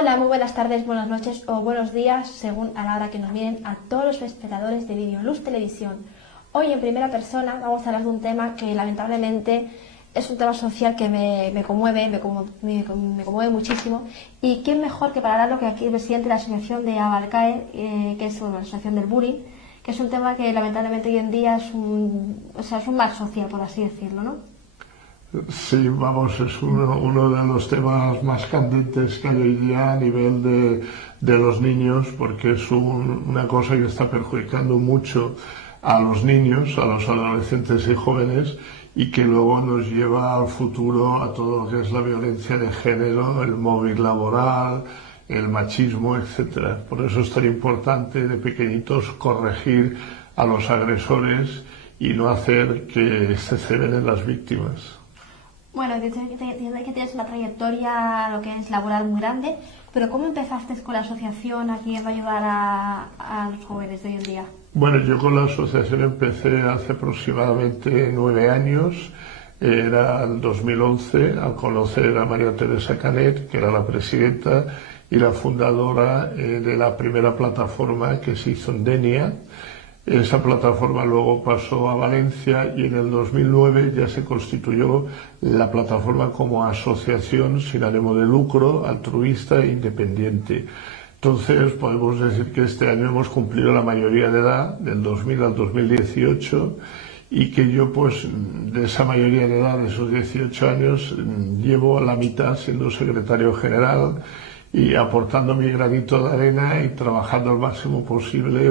Hola, muy buenas tardes, buenas noches o buenos días, según a la hora que nos miren, a todos los espectadores de Videoluz Televisión. Hoy en primera persona vamos a hablar de un tema que lamentablemente es un tema social que me conmueve, me conmueve muchísimo. Y quién mejor que para hablarlo que aquí el presidente de la asociación de Abalcae, que es la asociación del bullying, que es un tema que lamentablemente hoy en día es un mal social, por así decirlo, ¿no? Sí, vamos, es uno de los temas más candentes que hay hoy día a nivel de los niños, porque es una cosa que está perjudicando mucho a los niños, a los adolescentes y jóvenes, y que luego nos lleva al futuro a todo lo que es la violencia de género, el móvil laboral, el machismo, etcétera. Por eso es tan importante de pequeñitos corregir a los agresores y no hacer que se ceben en las víctimas. Bueno, dices que tienes una trayectoria, lo que es laboral, muy grande, pero ¿cómo empezaste con la asociación aquí para ayudar a los jóvenes de hoy en día? Bueno, yo con la asociación empecé hace aproximadamente 9 años, era el 2011, al conocer a María Teresa Canet, que era la presidenta y la fundadora de la primera plataforma que se hizo en Denia. Esa plataforma luego pasó a Valencia y en el 2009 ya se constituyó la plataforma como asociación sin ánimo de lucro, altruista e independiente. Entonces podemos decir que este año hemos cumplido la mayoría de edad, del 2000 al 2018, y que yo pues de esa mayoría de edad, de esos 18 años, llevo la mitad siendo secretario general y aportando mi granito de arena y trabajando al máximo posible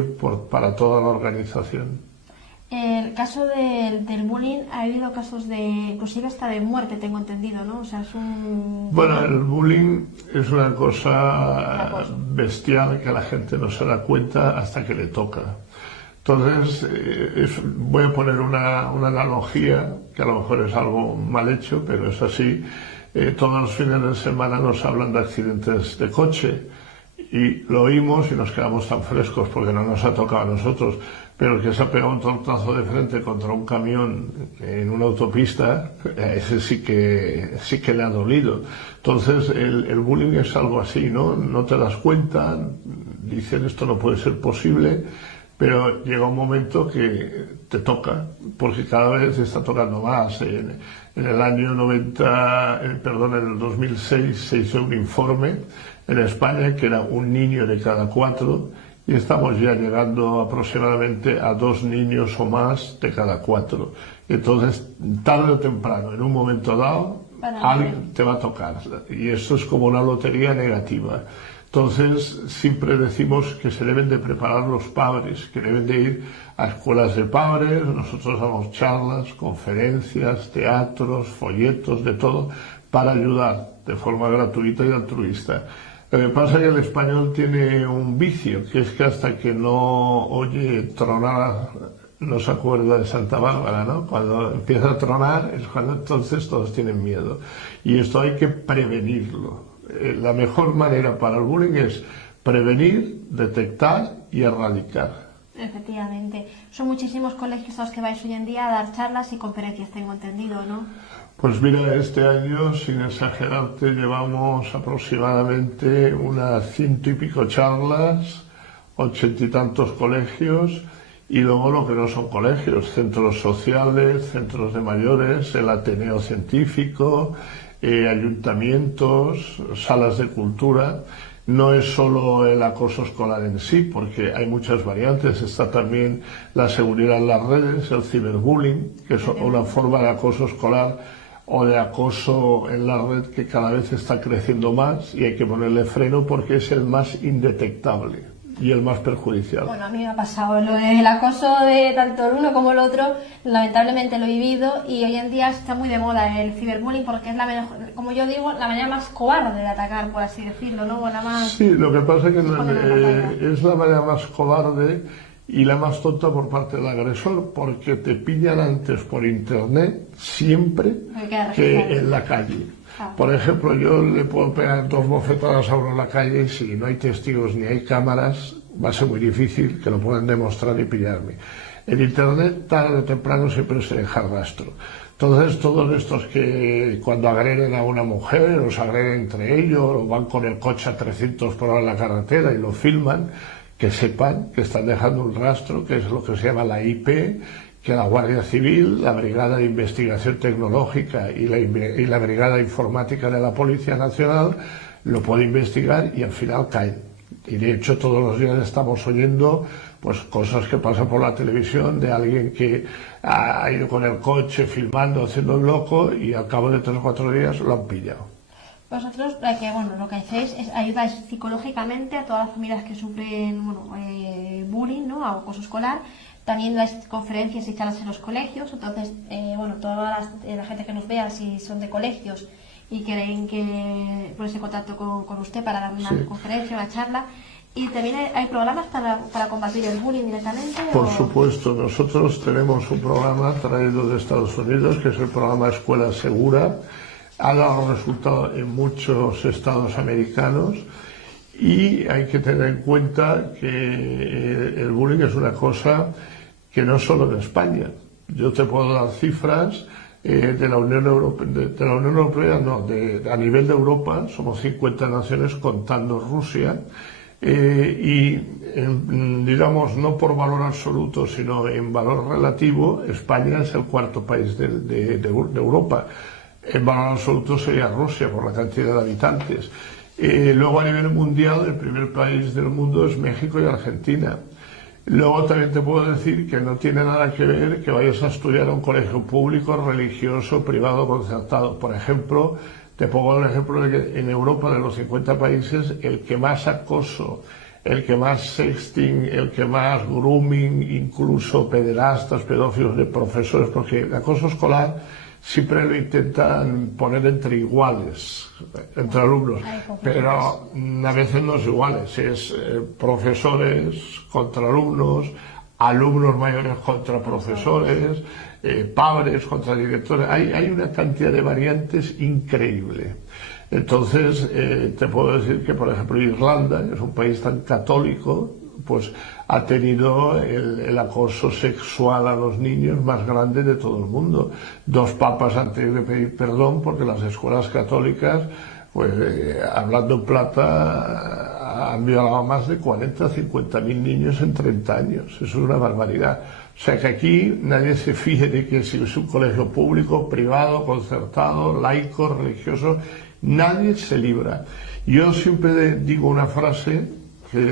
para toda la organización. El caso del bullying, ha habido casos de, inclusive hasta de muerte, tengo entendido, ¿no? O sea, es un... Bueno, el bullying es una cosa bestial que la gente no se da cuenta hasta que le toca. Entonces, voy a poner una analogía, que a lo mejor es algo mal hecho, pero es así. Todos los fines de semana nos hablan de accidentes de coche y lo oímos y nos quedamos tan frescos porque no nos ha tocado a nosotros, pero el que se ha pegado un tortazo de frente contra un camión en una autopista, ese sí que le ha dolido. Entonces el bullying es algo así, ¿no? No te das cuenta, dicen esto no puede ser posible, pero llega un momento que te toca, porque cada vez te está tocando más. En el año en el 2006 se hizo un informe en España que era un niño de cada 4 y estamos ya llegando aproximadamente a 2 niños o más de cada 4. Entonces, tarde o temprano, en un momento dado, alguien te va a tocar y eso es como una lotería negativa. Entonces, siempre decimos que se deben de preparar los padres, que deben de ir a escuelas de padres. Nosotros damos charlas, conferencias, teatros, folletos, de todo, para ayudar de forma gratuita y altruista. Lo que pasa es que el español tiene un vicio, que es que hasta que no oye tronar, no se acuerda de Santa Bárbara, ¿no? Cuando empieza a tronar es cuando entonces todos tienen miedo. Y esto hay que prevenirlo. La mejor manera para el bullying es prevenir, detectar y erradicar. Efectivamente. Son muchísimos colegios a los que vais hoy en día a dar charlas y conferencias, tengo entendido, ¿no? Pues mira, este año, sin exagerarte, llevamos aproximadamente unas 100 y pico charlas, 80 y tantos colegios, y luego lo que no son colegios, centros sociales, centros de mayores, el Ateneo Científico, ayuntamientos, salas de cultura. No es solo el acoso escolar en sí, porque hay muchas variantes. Está también la seguridad en las redes, el ciberbullying, que es una forma de acoso escolar o de acoso en la red que cada vez está creciendo más y hay que ponerle freno porque es el más indetectable y el más perjudicial. Bueno, a mí me ha pasado lo del acoso de tanto el uno como el otro, lamentablemente lo he vivido y hoy en día está muy de moda el ciberbullying porque es la mejor, como yo digo, la manera más cobarde de atacar, por así decirlo, ¿no? La más... Sí, lo que pasa es que es la manera más cobarde y la más tonta por parte del agresor, porque te pillan antes por internet siempre que en la calle. Por ejemplo, yo le puedo pegar 2 bofetadas a uno en la calle y si no hay testigos ni hay cámaras, va a ser muy difícil que lo puedan demostrar y pillarme. En internet, tarde o temprano, siempre se deja rastro. Entonces, todos estos que cuando agreden a una mujer, o se agreden entre ellos, o van con el coche a 300 por hora en la carretera y lo filman, que sepan que están dejando un rastro, que es lo que se llama la IP, que la Guardia Civil, la Brigada de Investigación Tecnológica y la Brigada Informática de la Policía Nacional lo puede investigar y al final caen. Y de hecho todos los días estamos oyendo pues cosas que pasan por la televisión de alguien que ha ido con el coche filmando, haciendo el loco y al cabo de 3 o 4 días lo han pillado. Vosotros lo que hacéis es ayudáis psicológicamente a todas las familias que sufren bullying, ¿no? O acoso escolar. También las conferencias y charlas en los colegios. Entonces, toda la gente que nos vea, si son de colegios y quieren que ponerse en contacto con usted para dar una conferencia, una charla. ¿Y también hay programas para combatir el bullying directamente? Por supuesto, nosotros tenemos un programa traído de Estados Unidos, que es el programa Escuela Segura. Ha dado resultado en muchos estados americanos y hay que tener en cuenta que el bullying es una cosa que no solo en España. Yo te puedo dar cifras de la Unión Europea, a nivel de Europa, somos 50 naciones contando Rusia. Digamos, no por valor absoluto, sino en valor relativo, España es el 4.º país de Europa. En valor absoluto sería Rusia por la cantidad de habitantes. Luego a nivel mundial, el primer país del mundo es México y Argentina. Luego también te puedo decir que no tiene nada que ver que vayas a estudiar a un colegio público, religioso, privado, concertado. Por ejemplo, te pongo el ejemplo de que en Europa, de los 50 países, el que más acoso, el que más sexting, el que más grooming, incluso pederastas, pedófilos de profesores, porque el acoso escolar siempre lo intentan poner entre iguales, entre alumnos, pero a veces no es iguales, es profesores contra alumnos, alumnos mayores contra profesores, padres contra directores. Hay una cantidad de variantes increíble. Entonces, te puedo decir que, por ejemplo, Irlanda es un país tan católico, pues ha tenido el acoso sexual a los niños más grande de todo el mundo. 2 papas han tenido que pedir perdón porque las escuelas católicas, pues hablando en plata, han violado a más de 40 o 50.000 niños en 30 años. Eso es una barbaridad. O sea que aquí nadie se fije de que si es un colegio público, privado, concertado, laico, religioso, nadie se libra. Yo siempre digo una frase que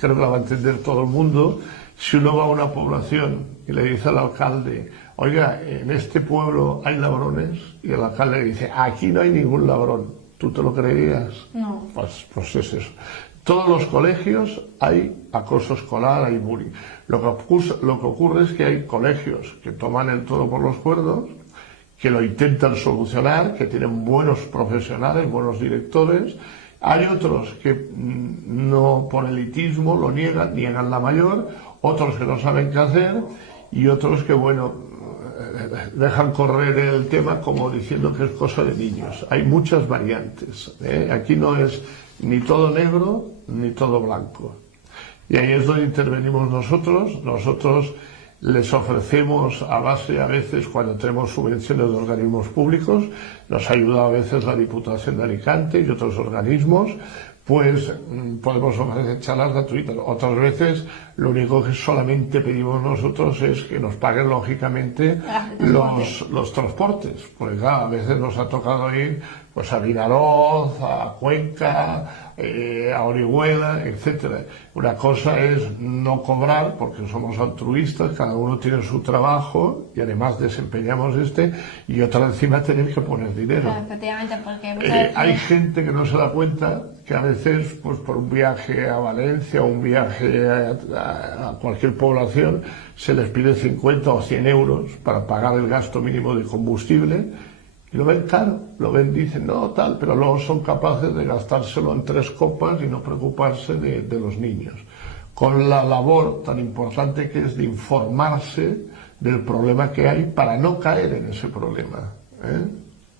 creo que la va a entender todo el mundo. Si uno va a una población y le dice al alcalde, oiga, en este pueblo hay ladrones, y el alcalde le dice, aquí no hay ningún ladrón, ¿tú te lo creerías? No. Pues es eso. Todos los colegios hay acoso escolar, hay bullying. Lo que ocurre es que hay colegios que toman el toro por los cuernos, que lo intentan solucionar, que tienen buenos profesionales, buenos directores. Hay otros que no, por elitismo, lo niegan la mayor, otros que no saben qué hacer y otros que, dejan correr el tema como diciendo que es cosa de niños. Hay muchas variantes. Aquí no es ni todo negro ni todo blanco. Y ahí es donde intervenimos nosotros. Nosotros les ofrecemos a veces cuando tenemos subvenciones de organismos públicos, nos ayuda a veces la Diputación de Alicante y otros organismos, pues podemos ofrecer charlas gratuitas. Otras veces lo único que solamente pedimos nosotros es que nos paguen lógicamente los transportes, porque claro, a veces nos ha tocado ir pues a Vinaroz, a Cuenca, a Orihuela, etcétera. Una cosa es no cobrar porque somos altruistas, cada uno tiene su trabajo y además desempeñamos y otra encima tener que poner dinero. Claro, efectivamente, porque hay gente que no se da cuenta que a veces pues por un viaje a Valencia o un viaje a cualquier población se les pide 50 o 100 euros para pagar el gasto mínimo de combustible. Y lo ven caro, dicen, no, tal, pero luego son capaces de gastárselo en 3 copas y no preocuparse de los niños. Con la labor tan importante que es de informarse del problema que hay para no caer en ese problema.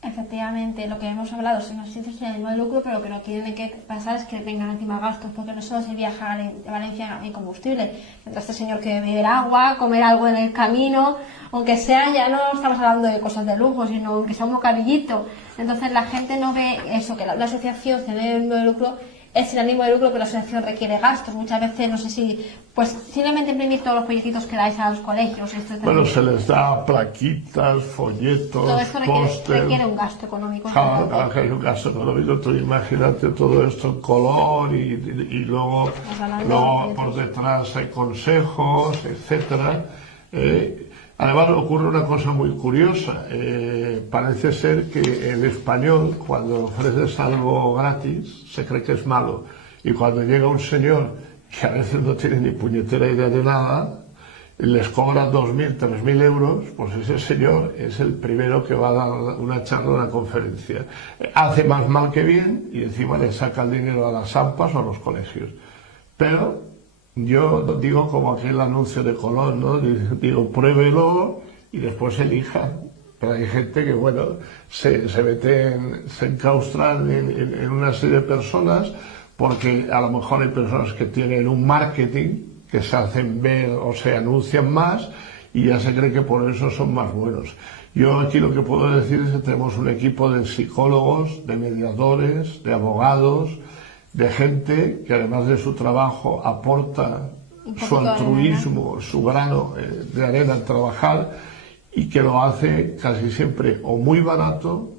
Efectivamente, lo que hemos hablado son los sitios sin ánimo de lucro, pero lo que no tiene que pasar es que tengan encima gastos, porque no solo se viaja de Valencia en combustible, mientras este señor que beber agua, comer algo en el camino, aunque sea, ya no estamos hablando de cosas de lujo, sino aunque sea un bocadillito. Entonces la gente no ve eso, que la asociación sin ánimo de lucro es sin ánimo de lucro, pero la asociación requiere gastos. Muchas veces, no sé si, pues simplemente imprimir todos los folletitos que dais a los colegios. Bueno, se les da plaquitas, folletos, todo esto requiere un gasto económico. Claro, hay un gasto económico. Tú imagínate todo esto en color y luego por detrás hay consejos, etcétera. Además ocurre una cosa muy curiosa. Parece ser que el español, cuando ofreces algo gratis, se cree que es malo. Y cuando llega un señor que a veces no tiene ni puñetera idea de nada, les cobran 2.000, 3.000 euros, pues ese señor es el primero que va a dar una charla, una conferencia. Hace más mal que bien y encima le saca el dinero a las AMPAs o a los colegios. Pero yo digo como aquel anuncio de Colón, ¿no? Digo, pruébelo y después elija. Pero hay gente que, bueno, se encaustran en una serie de personas porque a lo mejor hay personas que tienen un marketing, que se hacen ver o se anuncian más y ya se cree que por eso son más buenos. Yo aquí lo que puedo decir es que tenemos un equipo de psicólogos, de mediadores, de abogados, de gente que además de su trabajo aporta su altruismo, su grano de arena al trabajar y que lo hace casi siempre o muy barato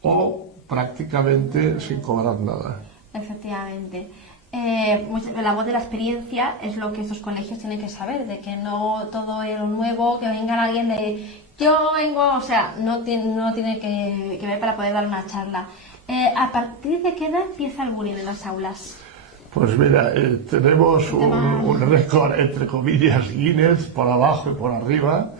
o prácticamente sin cobrar nada. Efectivamente. La voz de la experiencia es lo que estos colegios tienen que saber, de que no todo es lo nuevo, que venga alguien de yo vengo, o sea, no tiene que ver para poder dar una charla. ¿A partir de qué edad empieza el bullying en las aulas? Pues mira, tenemos un récord, entre comillas, Guinness, por abajo y por arriba.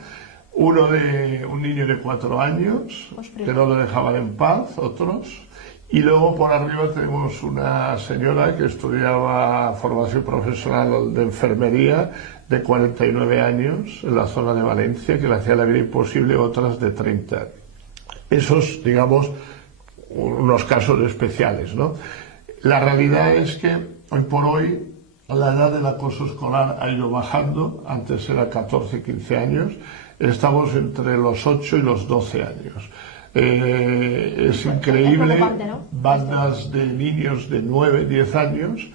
Uno de un niño de 4 años, que no lo dejaban en paz, otros. Y luego por arriba tenemos una señora que estudiaba formación profesional de enfermería de 49 años en la zona de Valencia, que le hacía la vida imposible, otras de 30. Esos, digamos, unos casos especiales, ¿no? La realidad es que hoy por hoy la edad del acoso escolar ha ido bajando, antes era 14, 15 años, estamos entre los 8 y los 12 años. Es increíble, bandas de niños de 9, 10 años,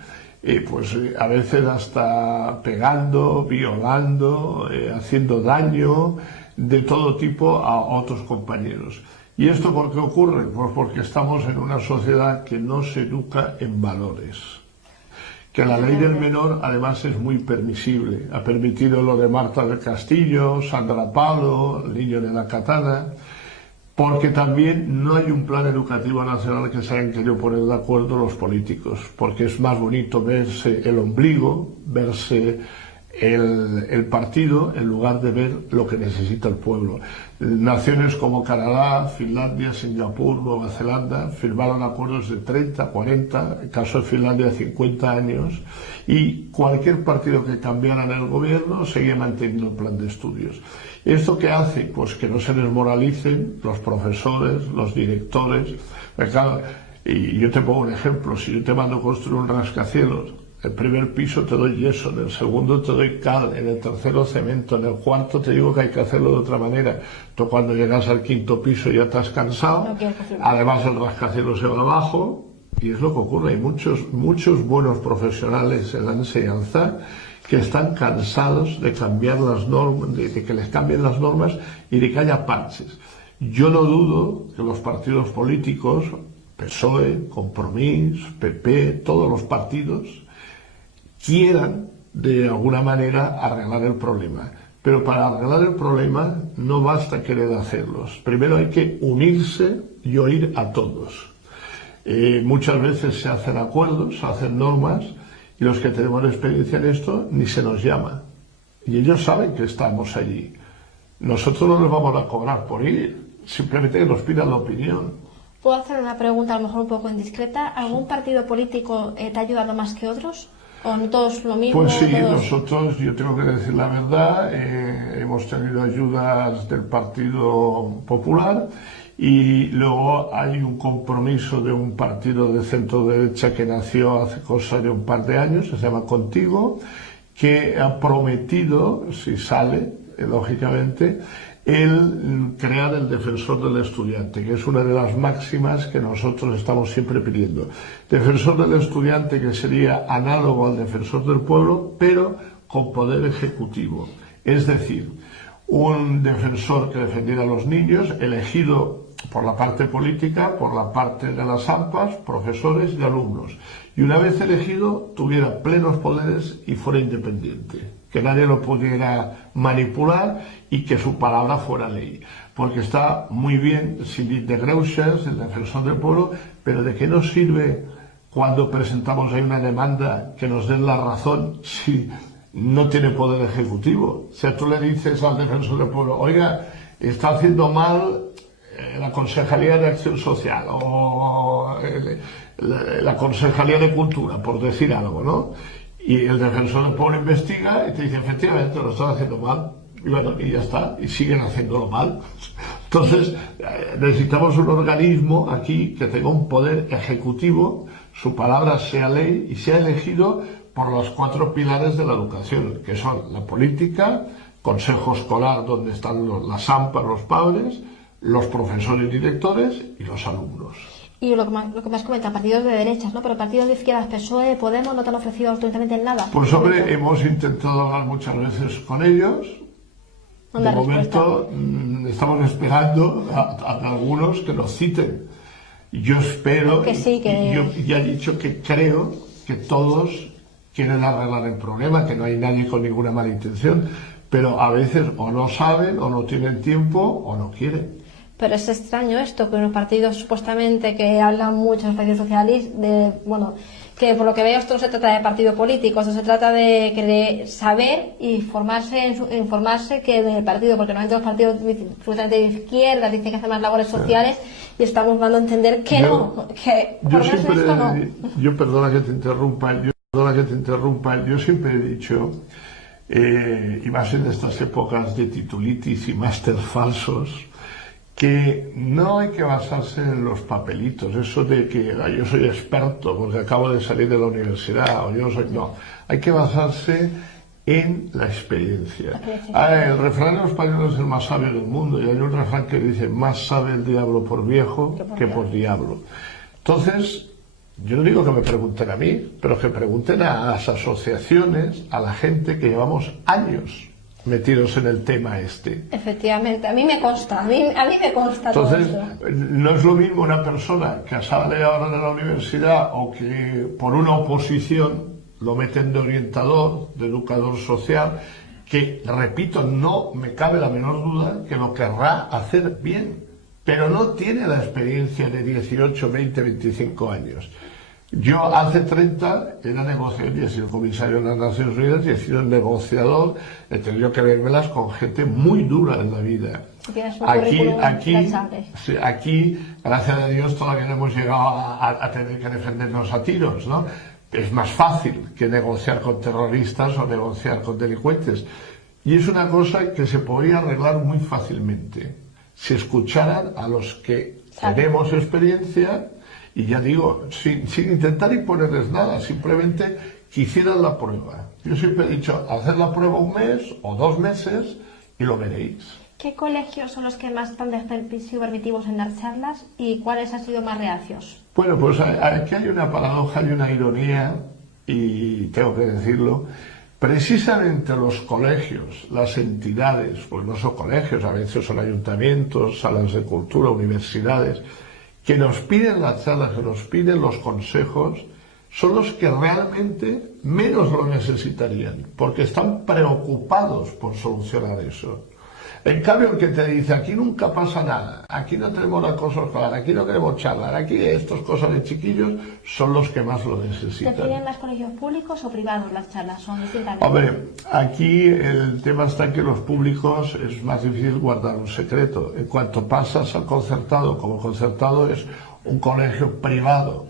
pues a veces hasta pegando, violando, haciendo daño de todo tipo a otros compañeros. ¿Y esto por qué ocurre? Pues porque estamos en una sociedad que no se educa en valores. Que la ley del menor además es muy permisible. Ha permitido lo de Marta del Castillo, Sandra Palo, el niño de la katana, porque también no hay un plan educativo nacional que se hayan querido poner de acuerdo los políticos, porque es más bonito verse el ombligo, verse el partido, en lugar de ver lo que necesita el pueblo. Naciones como Canadá, Finlandia, Singapur, Nueva Zelanda firmaron acuerdos de 30, 40, en caso de Finlandia 50 años, y cualquier partido que cambiara en el gobierno seguía manteniendo el plan de estudios. ¿Esto qué hace? Pues que no se desmoralicen los profesores, los directores. Claro, y yo te pongo un ejemplo, si yo te mando a construir un rascacielos, el primer piso te doy yeso, en el segundo te doy cal, en el tercero cemento, en el cuarto te digo que hay que hacerlo de otra manera. Tú cuando llegas al quinto piso ya estás cansado, además el rascacielos se va abajo, y es lo que ocurre. Hay muchos buenos profesionales en la enseñanza que están cansados de cambiar las normas, de que les cambien las normas y de que haya parches. Yo no dudo que los partidos políticos, PSOE, Compromís, PP, todos los partidos, quieran de alguna manera arreglar el problema. Pero para arreglar el problema no basta querer hacerlos. Primero hay que unirse y oír a todos. Muchas veces se hacen acuerdos, se hacen normas, y los que tenemos experiencia en esto ni se nos llama. Y ellos saben que estamos allí. Nosotros no les vamos a cobrar por ir, simplemente que nos pidan la opinión. ¿Puedo hacer una pregunta a lo mejor un poco indiscreta? ¿Algún partido político te ha ayudado más que otros? ¿O no todos lo mismo? Pues sí, todos... nosotros, yo tengo que decir la verdad, hemos tenido ayudas del Partido Popular Y luego hay un compromiso de un partido de centro derecha que nació hace cosa de un par de años, se llama Contigo, que ha prometido, si sale, lógicamente, el crear el defensor del estudiante, que es una de las máximas que nosotros estamos siempre pidiendo. Defensor del estudiante, que sería análogo al defensor del pueblo, pero con poder ejecutivo. Es decir, un defensor que defendiera a los niños, elegido por la parte política, por la parte de las AMPAs, profesores y alumnos. Y una vez elegido, tuviera plenos poderes y fuera independiente. Que nadie lo pudiera manipular y que su palabra fuera ley. Porque está muy bien Síndic de Greuges, el defensor del pueblo, pero ¿de qué nos sirve cuando presentamos ahí una demanda que nos den la razón si no tiene poder ejecutivo? O sea, tú le dices al defensor del pueblo, oiga, está haciendo mal la Concejalía de Acción Social o la Concejalía de Cultura, por decir algo, ¿no? Y el defensor del pueblo investiga y te dice, efectivamente, lo están haciendo mal. Y bueno, y ya está, y siguen haciéndolo mal. Entonces, necesitamos un organismo aquí que tenga un poder ejecutivo, su palabra sea ley y sea elegido por los 4 pilares de la educación, que son la política, consejo escolar donde están las AMPAs, los padres, los profesores y directores y los alumnos. Y lo que me has comentado, partidos de derechas, ¿no? Pero partidos de izquierdas, PSOE, Podemos, ¿no te han ofrecido absolutamente nada? Pues hombre, hemos intentado hablar muchas veces con ellos. De momento estamos esperando a algunos que nos citen. Yo espero, que sí, que... yo ya he dicho que creo que todos quieren arreglar el problema, que no hay nadie con ninguna mala intención, pero a veces o no saben, o no tienen tiempo, o no quieren. Pero es extraño esto, que unos partidos supuestamente que hablan mucho, los partidos socialistas, bueno, que por lo que veo esto no se trata de partido político, esto se trata de querer saber y informarse que del partido, porque normalmente los partidos supuestamente de izquierda dicen que hacen más labores sociales y estamos dando a entender que perdona que te interrumpa, yo siempre he dicho, y más en estas épocas de titulitis y máster falsos, que no hay que basarse en los papelitos, eso de que yo soy experto porque acabo de salir de la universidad o yo soy... No, hay que basarse en la experiencia. El refrán español es el más sabio del mundo y hay un refrán que dice más sabe el diablo por viejo que por diablo. Entonces, yo no digo que me pregunten a mí, pero que pregunten a las asociaciones, a la gente que llevamos años metidos en el tema este. Efectivamente, a mí me consta, a mí me consta. Entonces, todo eso. No es lo mismo una persona que sale ahora de la universidad o que por una oposición lo meten de orientador, de educador social, que, repito, no me cabe la menor duda que lo querrá hacer bien, pero no tiene la experiencia de 18, 20, 25 años. Yo hace 30 era negociador y he sido comisario de las Naciones Unidas y he sido el negociador, he tenido que vermelas con gente muy dura en la vida. Aquí, gracias a Dios, todavía no hemos llegado a tener que defendernos a tiros, ¿no? Es más fácil que negociar con terroristas o negociar con delincuentes. Y es una cosa que se podría arreglar muy fácilmente si escucharan a los que tenemos experiencia. Y ya digo, sin intentar imponerles nada, simplemente que hicieran la prueba. Yo siempre he dicho, hacer la prueba 1 mes o 2 meses y lo veréis. ¿Qué colegios son los que más están sido permitidos en dar charlas y cuáles han sido más reacios? Bueno, pues aquí hay una paradoja y una ironía, y tengo que decirlo. Precisamente los colegios, las entidades, pues no son colegios, a veces son ayuntamientos, salas de cultura, universidades, que nos piden las charlas, que nos piden los consejos, son los que realmente menos lo necesitarían, porque están preocupados por solucionar eso. En cambio, el que te dice, aquí nunca pasa nada, aquí no tenemos acoso escolar, aquí no queremos charlar, aquí estas cosas de chiquillos, son los que más lo necesitan. ¿Prefieren más colegios públicos o privados las charlas? ¿Son distintas? Hombre, aquí el tema está en que los públicos es más difícil guardar un secreto. En cuanto pasas al concertado, como concertado es un colegio privado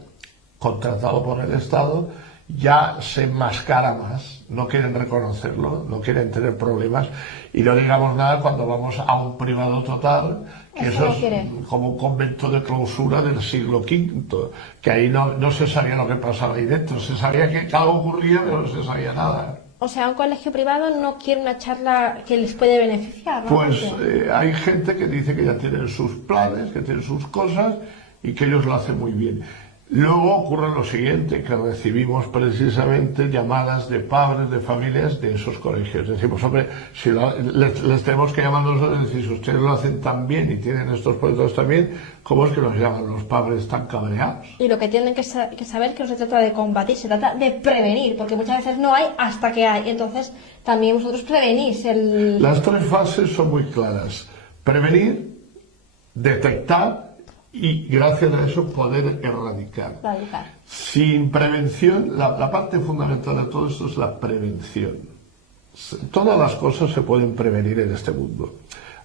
contratado por el Estado, ya se enmascara más, no quieren reconocerlo, no quieren tener problemas, y no digamos nada cuando vamos a un privado total, que eso es como un convento de clausura del siglo V, que ahí no se sabía lo que pasaba ahí dentro, se sabía que algo ocurría, pero no se sabía nada. O sea, un colegio privado no quiere una charla que les puede beneficiar, ¿no? Pues hay gente que dice que ya tienen sus planes, que tienen sus cosas y que ellos lo hacen muy bien. Luego ocurre lo siguiente, que recibimos precisamente llamadas de padres, de familias de esos colegios. Decimos, hombre, si les tenemos que llamar nosotros y decir, si ustedes lo hacen tan bien y tienen estos proyectos también, ¿cómo es que nos llaman los padres tan cabreados? Y lo que tienen que saber que no se trata de combatir, se trata de prevenir, porque muchas veces no hay hasta que hay. Entonces, también vosotros prevenís el... Las tres fases son muy claras. Prevenir, detectar y gracias a eso poder erradicar. Sin prevención, la parte fundamental de todo esto es la prevención. Todas las cosas se pueden prevenir en este mundo.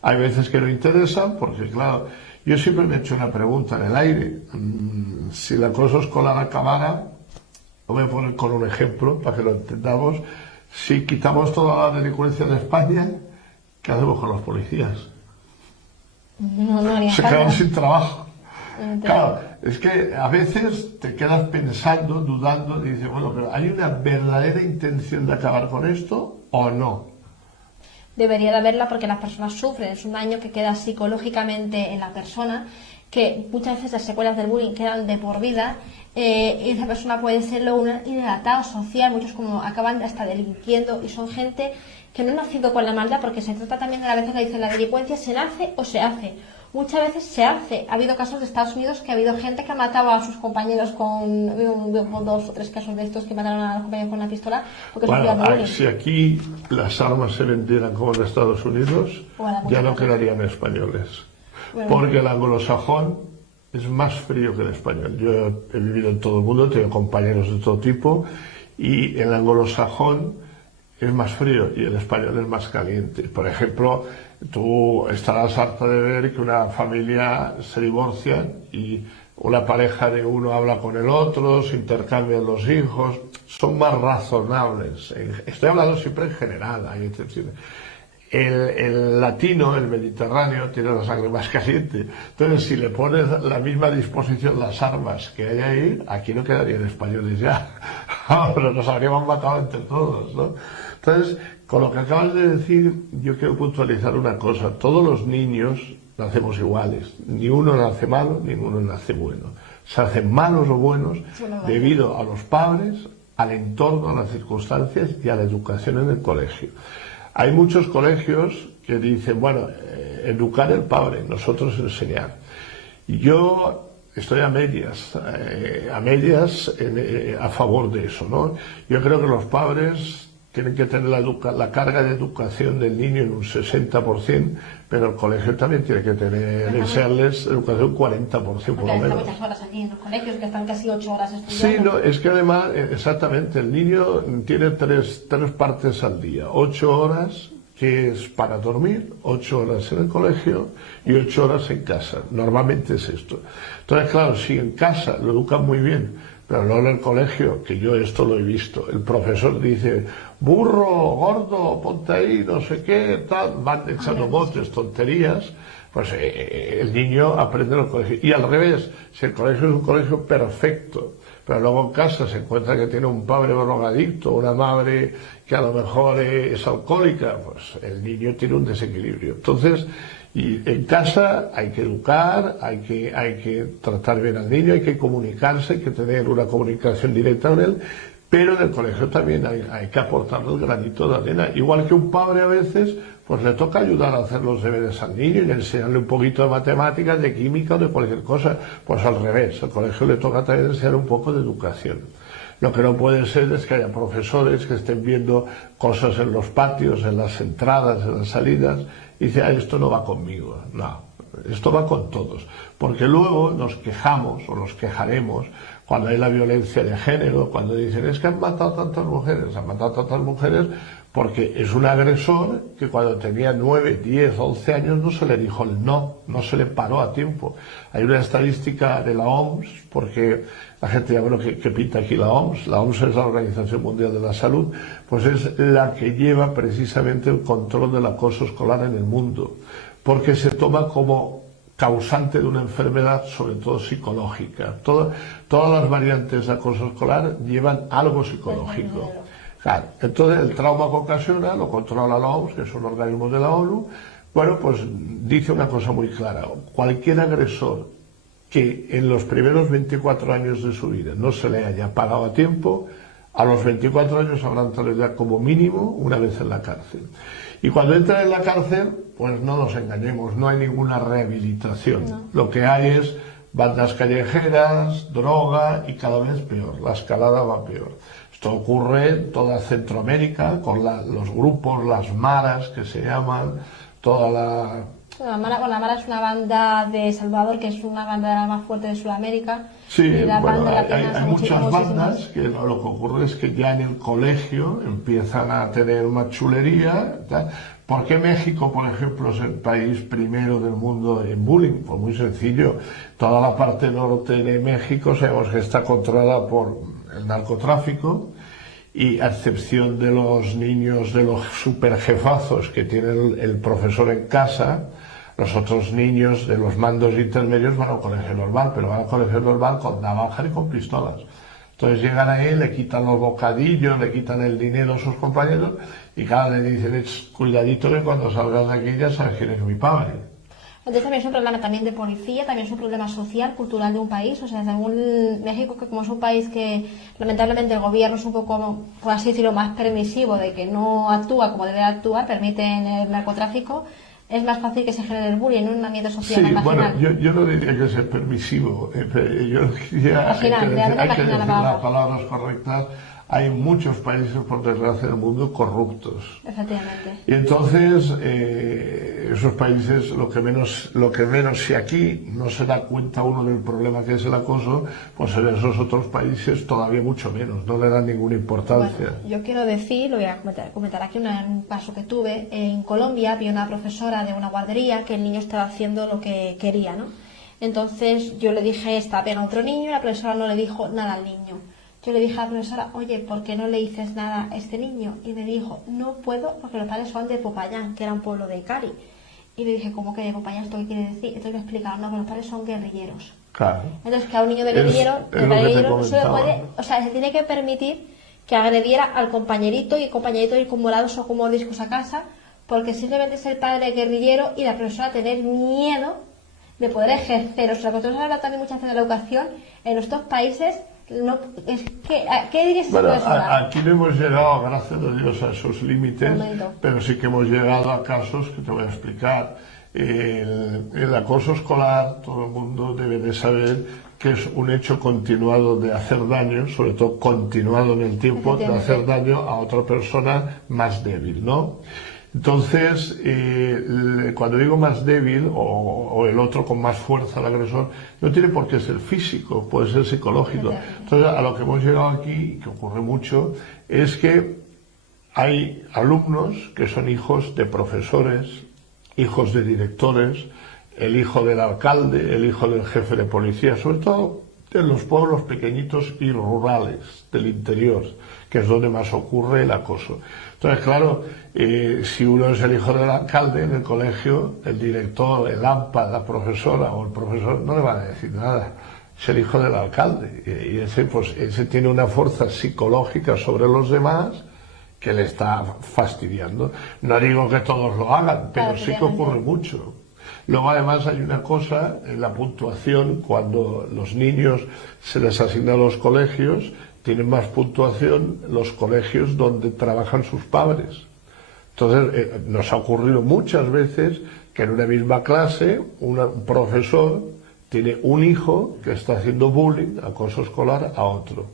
Hay veces que no interesan, porque claro, yo siempre me he hecho una pregunta en el aire. Si el acoso escolar acabara, lo voy a poner con un ejemplo para que lo entendamos, si quitamos toda la delincuencia de España, ¿qué hacemos con los policías? Se quedan sin trabajo. Claro, es que a veces te quedas pensando, dudando, y dices, bueno, pero ¿hay una verdadera intención de acabar con esto o no? Debería de haberla porque las personas sufren, es un daño que queda psicológicamente en la persona, que muchas veces las secuelas del bullying quedan de por vida, y esa persona puede ser luego un inadaptado social, muchos como acaban hasta delinquiendo, y son gente que no ha nacido con la maldad, porque se trata también de la veces que dicen la delincuencia se nace o se hace. Muchas veces se hace. Ha habido casos de Estados Unidos que ha habido gente que ha matado a sus compañeros con 2 o 3 casos de estos que mataron a los compañeros con la pistola. Porque bueno, si aquí las armas se vendieran como en Estados Unidos, ya no quedarían españoles. Bueno, porque el anglosajón es más frío que el español. Yo he vivido en todo el mundo, tengo compañeros de todo tipo, y el anglosajón es más frío y el español es más caliente. Por ejemplo, tú estarás harta de ver que una familia se divorcia y una pareja de uno habla con el otro, se intercambian los hijos, son más razonables. Estoy hablando siempre en general, hay excepciones. El latino, el mediterráneo, tiene la sangre más caliente. Entonces, si le pones la misma disposición las armas que hay ahí, aquí no quedarían españoles ya. Pero nos habríamos matado entre todos, ¿no? Entonces, con lo que acabas de decir, yo quiero puntualizar una cosa. Todos los niños nacemos iguales. Ni uno nace malo, ni uno nace bueno. Se hacen malos o buenos debido a los padres, al entorno, a las circunstancias y a la educación en el colegio. Hay muchos colegios que dicen, bueno, educar el padre, nosotros enseñar. Yo estoy a medias a favor de eso, ¿no? Yo creo que los padres tienen que tener la carga de educación del niño en un 60%, pero el colegio también tiene que tener, enseñarles educación 40% por lo menos. Muchas horas aquí en los colegios que están casi 8 horas estudiando. Sí, no, es que además, exactamente, el niño tiene tres partes al día. 8 horas, que es para dormir, 8 horas en el colegio y 8 horas en casa. Normalmente es esto. Entonces, claro, si en casa lo educan muy bien, pero no en el colegio, que yo esto lo he visto, el profesor dice, burro, gordo, ponte ahí, no sé qué, tal, van echando botes, tonterías, pues el niño aprende en el colegio. Y al revés, si el colegio es un colegio perfecto, pero luego en casa se encuentra que tiene un padre drogadicto, una madre que a lo mejor es alcohólica, pues el niño tiene un desequilibrio. Entonces, y en casa hay que educar, hay que tratar bien al niño, hay que comunicarse, hay que tener una comunicación directa con él, pero en el colegio también hay que aportarle el granito de arena. Igual que un padre a veces, pues le toca ayudar a hacer los deberes al niño y enseñarle un poquito de matemáticas, de química o de cualquier cosa. Pues al revés, al colegio le toca también enseñar un poco de educación. Lo que no puede ser es que haya profesores que estén viendo cosas en los patios, en las entradas, en las salidas, y dicen, esto no va conmigo. No, esto va con todos. Porque luego nos quejamos o nos quejaremos cuando hay la violencia de género, cuando dicen, es que han matado tantas mujeres porque es un agresor que cuando tenía 9, 10, 11 años no se le dijo el no, no se le paró a tiempo. Hay una estadística de la OMS, porque la gente ya, bueno, ¿qué pinta aquí la OMS? La OMS es la Organización Mundial de la Salud, pues es la que lleva precisamente el control del acoso escolar en el mundo, porque se toma como causante de una enfermedad, sobre todo psicológica. Todas las variantes de acoso escolar llevan algo psicológico. Claro, entonces el trauma que ocasiona lo controla la OMS, que es un organismo de la ONU. Bueno, pues dice una cosa muy clara: cualquier agresor que en los primeros 24 años de su vida no se le haya pagado a tiempo, a los 24 años habrá entrado ya como mínimo una vez en la cárcel. Y cuando entra en la cárcel, pues no nos engañemos, no hay ninguna rehabilitación. No. Lo que hay es bandas callejeras, droga y cada vez peor, la escalada va peor. Esto ocurre en toda Centroamérica, con los grupos, las maras que se llaman, toda la... La Mara es una banda de Salvador, que es una banda de las más fuertes de Sudamérica. Sí, bueno, hay muchas bandas que lo que ocurre es que ya en el colegio empiezan a tener una chulería. ¿Por qué México, por ejemplo, es el país primero del mundo en bullying? Pues muy sencillo. Toda la parte norte de México sabemos que está controlada por el narcotráfico, y a excepción de los niños de los superjefazos que tiene el profesor en casa, los otros niños de los mandos intermedios van al colegio normal, pero van al colegio normal con navajas y con pistolas. Entonces llegan ahí, le quitan los bocadillos, le quitan el dinero a sus compañeros y cada le dicen: cuidadito que cuando salgas de aquí ya sabes quién es mi padre. Entonces también es un problema también de policía, también es un problema social, cultural de un país. O sea, según México, que como es un país que lamentablemente el gobierno es un poco, por así decirlo, más permisivo, de que no actúa como debe actuar, permiten el narcotráfico, es más fácil que se genere el bullying, un ambiente social sí, marginal. Bueno, yo no diría que sea permisivo, yo diría hay que decir las palabras correctas. Hay muchos países, por desgracia, del mundo corruptos. Efectivamente. Y entonces, esos países, lo que menos, si aquí no se da cuenta uno del problema que es el acoso, pues en esos otros países todavía mucho menos, no le dan ninguna importancia. Bueno, yo quiero decir, lo voy a comentar aquí un caso que tuve. En Colombia había una profesora de una guardería que el niño estaba haciendo lo que quería, ¿no? Entonces yo le dije, está pega a otro niño, y la profesora no le dijo nada al niño. Yo le dije a la profesora: oye, ¿por qué no le dices nada a este niño? Y me dijo: no puedo porque los padres son de Popayán, que era un pueblo de Cari. Y le dije: ¿cómo que de Popayán? ¿Esto qué quiere decir? Entonces me explicaron: no, que los padres son guerrilleros. Claro. Entonces que a un niño de guerrillero, no se le puede, o sea, se tiene que permitir que agrediera al compañerito y el compañerito ir con morados o con mordiscos a casa, porque simplemente es el padre guerrillero y la profesora tener miedo de poder ejercer. O sea, nosotros hablamos también muchas veces de la educación en nuestros países. No, es que, ¿qué dirías? Bueno, aquí no hemos llegado, gracias a Dios, a esos límites, pero sí que hemos llegado a casos que te voy a explicar. El acoso escolar, todo el mundo debe de saber que es un hecho continuado de hacer daño, sobre todo continuado en el tiempo, de hacer daño a otra persona más débil, ¿no? Entonces, cuando digo más débil o el otro con más fuerza, el agresor, no tiene por qué ser físico, puede ser psicológico. Entonces, a lo que hemos llegado aquí, que ocurre mucho, es que hay alumnos que son hijos de profesores, hijos de directores, el hijo del alcalde, el hijo del jefe de policía, sobre todo en los pueblos pequeñitos y rurales del interior, que es donde más ocurre el acoso. Entonces, claro, si uno es el hijo del alcalde en el colegio, el director, el AMPA, la profesora o el profesor no le van a decir nada. Es el hijo del alcalde y ese tiene una fuerza psicológica sobre los demás que le está fastidiando. No digo que todos lo hagan, pero sí que ocurre mucho. Luego, además, hay una cosa en la puntuación: cuando los niños se les asigna a los colegios, tienen más puntuación los colegios donde trabajan sus padres. Entonces, nos ha ocurrido muchas veces que en una misma clase un profesor tiene un hijo que está haciendo bullying, acoso escolar, a otro.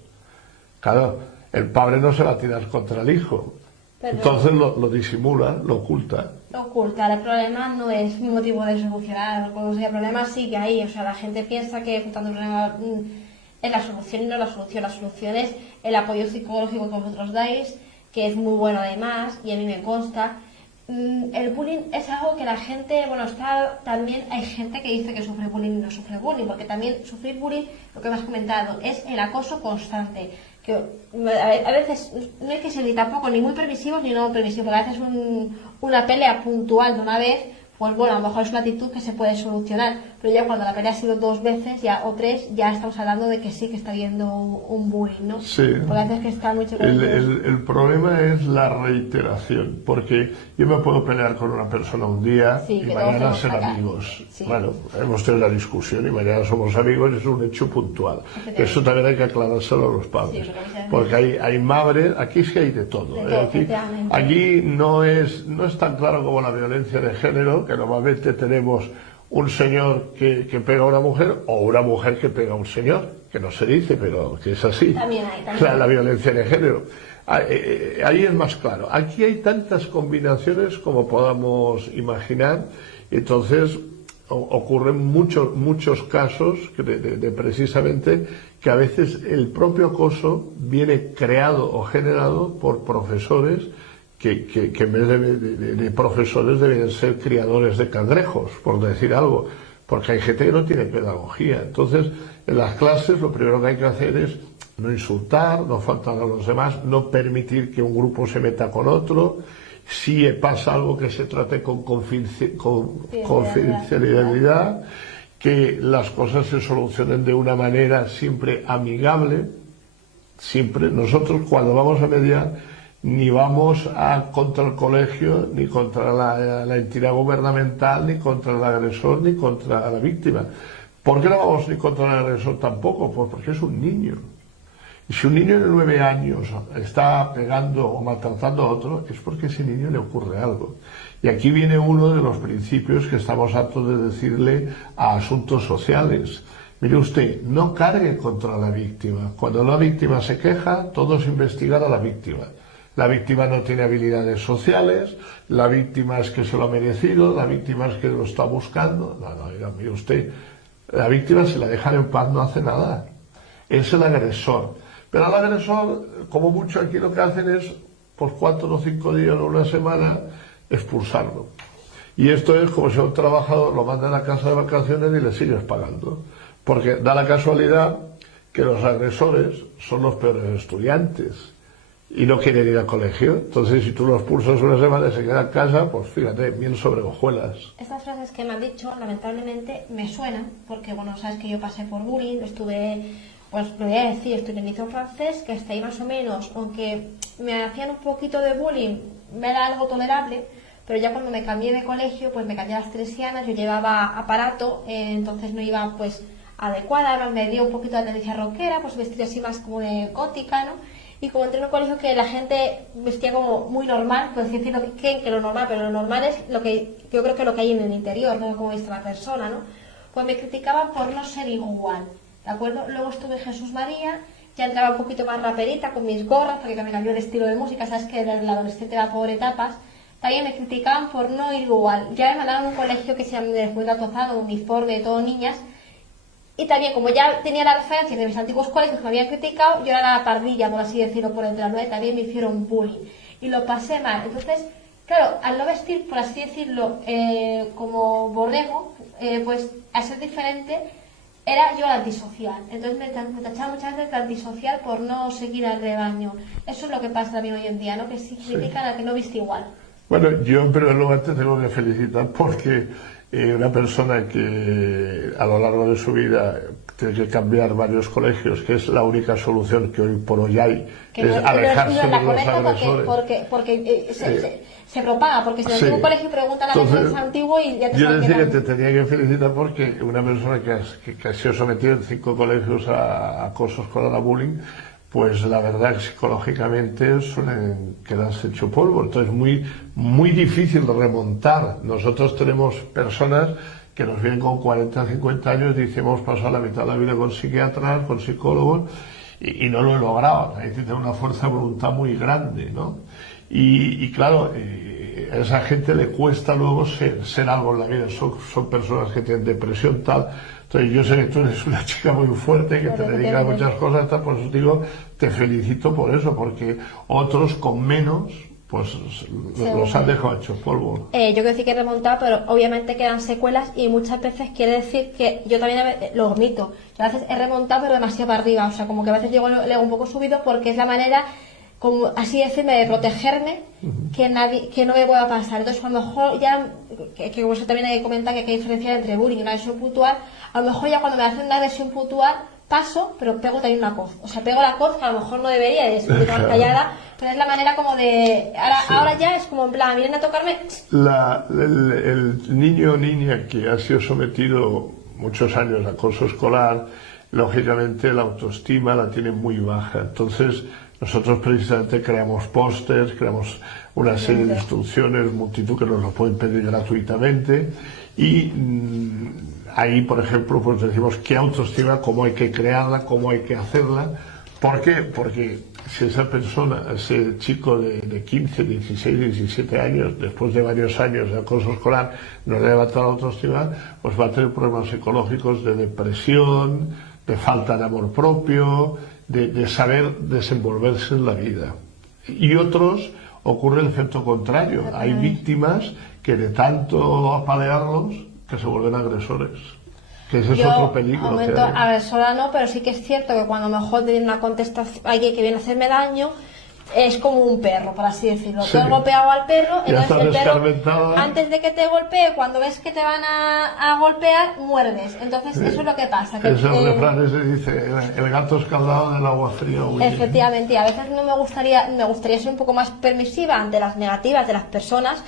Claro, el padre no se va a tirar contra el hijo. Pero entonces lo disimula, lo oculta. Lo oculta. El problema no es motivo de solucionar. O sea, el problema sigue ahí. O sea, la gente piensa que juntando el problema es la solución, y no es la solución. La solución es el apoyo psicológico que vosotros dais, que es muy bueno además, y a mí me consta. El bullying es algo que la gente, bueno, también hay gente que dice que sufre bullying y no sufre bullying, porque también sufrir bullying, lo que me has comentado, es el acoso constante. Que a veces no hay que ser ni tampoco ni muy permisivos ni no permisivos, porque a veces una pelea puntual de una vez, pues bueno, a lo mejor es una actitud que se puede solucionar, pero ya cuando la pelea ha sido 2 veces o 3, ya estamos hablando de que sí que está habiendo un bullying, ¿no? Sí. Porque a veces que está mucho... El problema es la reiteración, porque yo me puedo pelear con una persona un día y mañana ser amigos. Sí. Bueno, hemos tenido la discusión y mañana somos amigos, es un hecho puntual. Eso también hay que aclarárselo a los padres, sí, porque hay madres, aquí sí hay de todo. Aquí no es tan claro como la violencia de género, que normalmente tenemos un señor que pega a una mujer o una mujer que pega a un señor, que no se dice, pero que es así. También hay. La violencia de género. Ahí es más claro. Aquí hay tantas combinaciones como podamos imaginar, entonces ocurren muchos casos de precisamente que a veces el propio acoso viene creado o generado por profesores que en vez de profesores deben ser criadores de cangrejos, por decir algo, porque hay gente que no tiene pedagogía. Entonces, en las clases lo primero que hay que hacer es no insultar, no faltar a los demás, no permitir que un grupo se meta con otro. Si pasa algo, que se trate con confidencialidad, que las cosas se solucionen de una manera siempre amigable. Siempre nosotros, cuando vamos a mediar, ni vamos contra el colegio, ni contra la entidad gubernamental, ni contra el agresor, ni contra la víctima. ¿Por qué no vamos ni contra el agresor tampoco? Pues porque es un niño. Y si un niño de 9 años está pegando o maltratando a otro, es porque a ese niño le ocurre algo. Y aquí viene uno de los principios que estamos hartos de decirle a asuntos sociales. Mire usted, no cargue contra la víctima. Cuando la víctima se queja, todo es investigar a la víctima. La víctima no tiene habilidades sociales, la víctima es que se lo ha merecido, la víctima es que lo está buscando. No, mire usted, la víctima, si la dejan en paz, no hace nada. Es el agresor. Pero al agresor, como mucho aquí lo que hacen es, por 4 o 5 días o una semana, expulsarlo. Y esto es como si a un trabajador lo mandan a casa de vacaciones y le sigues pagando. Porque da la casualidad que los agresores son los peores estudiantes y no quieren ir al colegio. Entonces, si tú los expulsas una semana y se queda en casa, pues fíjate, miel sobre hojuelas. Estas frases que me han dicho, lamentablemente, me suenan, porque, bueno, sabes que yo pasé por bullying, pues lo voy a decir, estudié en liceo francés, que hasta ahí más o menos, aunque me hacían un poquito de bullying, me era algo tolerable, pero ya cuando me cambié de colegio, pues me cambié a las teresianas, yo llevaba aparato, entonces no iba, pues, adecuada, además me dio un poquito de tendencia rockera, pues vestía así más como de gótica, ¿no? Y como entré en un colegio que la gente vestía como muy normal, pues decir que lo normal, pero lo normal es lo que yo creo que lo que hay en el interior, no como viste la persona, ¿no? Pues me criticaban por no ser igual, ¿de acuerdo? Luego estuve en Jesús María, ya entraba un poquito más raperita con mis gorras, porque me cambió el estilo de música, sabes que el adolescente va por etapas. También me criticaban por no ir igual. Ya me mandaron a un colegio que se llama de Juventud Tozado, uniforme de todo niñas. Y también, como ya tenía la referencia de mis antiguos colegios que me habían criticado, yo era la pardilla, por así decirlo, por entre las 9, también me hicieron bullying. Y lo pasé mal. Entonces, claro, al no vestir, por así decirlo, como borrego, pues al ser diferente, era yo la antisocial. Entonces me tachaba muchas veces de antisocial por no seguir al rebaño. Eso es lo que pasa también hoy en día, ¿no? Que sí critican a que no viste igual. Bueno, yo en primer lugar te tengo que felicitar porque una persona que a lo largo de su vida tiene que cambiar varios colegios, que es la única solución que hoy por hoy hay, que es alejarse de los agresores. Porque se propaga, porque si en el antiguo colegio preguntan a la gente antiguo y ya te yo decía que te tenía que felicitar porque una persona que ha sido sometida en 5 colegios a acosos con la bullying, pues la verdad que psicológicamente suelen quedarse hecho polvo. Entonces muy difícil de remontar. Nosotros tenemos personas que nos vienen con 40, 50 años y dicen hemos pasado la mitad de la vida con psiquiatras, con psicólogos y no lo he logrado. Hay que tener una fuerza de voluntad muy grande, ¿no? Y claro, a esa gente le cuesta luego ser algo en la vida. Son personas que tienen depresión, tal. Entonces yo sé que tú eres una chica muy fuerte, que te dedicas a muchas cosas, tal, por eso digo, te felicito por eso, porque otros con menos, pues los han dejado hechos polvo. Yo quiero decir que he remontado, pero obviamente quedan secuelas y muchas veces quiere decir que yo también lo admito. Yo a veces he remontado pero demasiado para arriba, o sea, como que a veces llego luego un poco subido porque es la manera, como así decirme, de protegerme, que no me pueda pasar. Entonces a lo mejor ya, que como eso también hay que comentar que hay que diferenciar entre bullying y una agresión puntual, a lo mejor ya cuando me hacen una agresión puntual paso, pero pego también una coz. O sea, pego la coz que a lo mejor no debería, es un poquito más callada, pero es la manera como de... Ahora ya es como en plan, vienen a tocarme... El niño o niña que ha sido sometido muchos años a acoso escolar, lógicamente la autoestima la tiene muy baja. Entonces, nosotros precisamente creamos pósters, creamos una serie de instrucciones, multitud que nos lo pueden pedir gratuitamente y ahí, por ejemplo, pues decimos qué autoestima, cómo hay que crearla, cómo hay que hacerla. ¿Por qué? Porque si esa persona, ese chico de 15, 16, 17 años, después de varios años de acoso escolar, no le levanta la autoestima, pues va a tener problemas psicológicos de depresión, de falta de amor propio, de saber desenvolverse en la vida. Y otros ocurre el efecto contrario. Hay víctimas que de tanto apalearlos que se vuelven agresores. Que ese es otro peligro. Momento agresora no, pero sí que es cierto que cuando mejor tiene una contestación, alguien que viene a hacerme daño, es como un perro, por así decirlo. Sí. Tú has golpeado al perro, Ya entonces el perro, antes de que te golpee, cuando ves que te van a golpear, muerdes. Entonces eso es lo que pasa. Que, esos refranes se dice, el gato escaldado del agua fría huye. Efectivamente, y a veces me gustaría ser un poco más permisiva ante las negativas de las personas,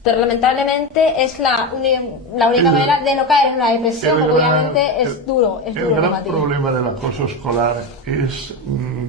pero lamentablemente es la única manera de no caer en una depresión, porque obviamente es duro. El gran problema del acoso escolar es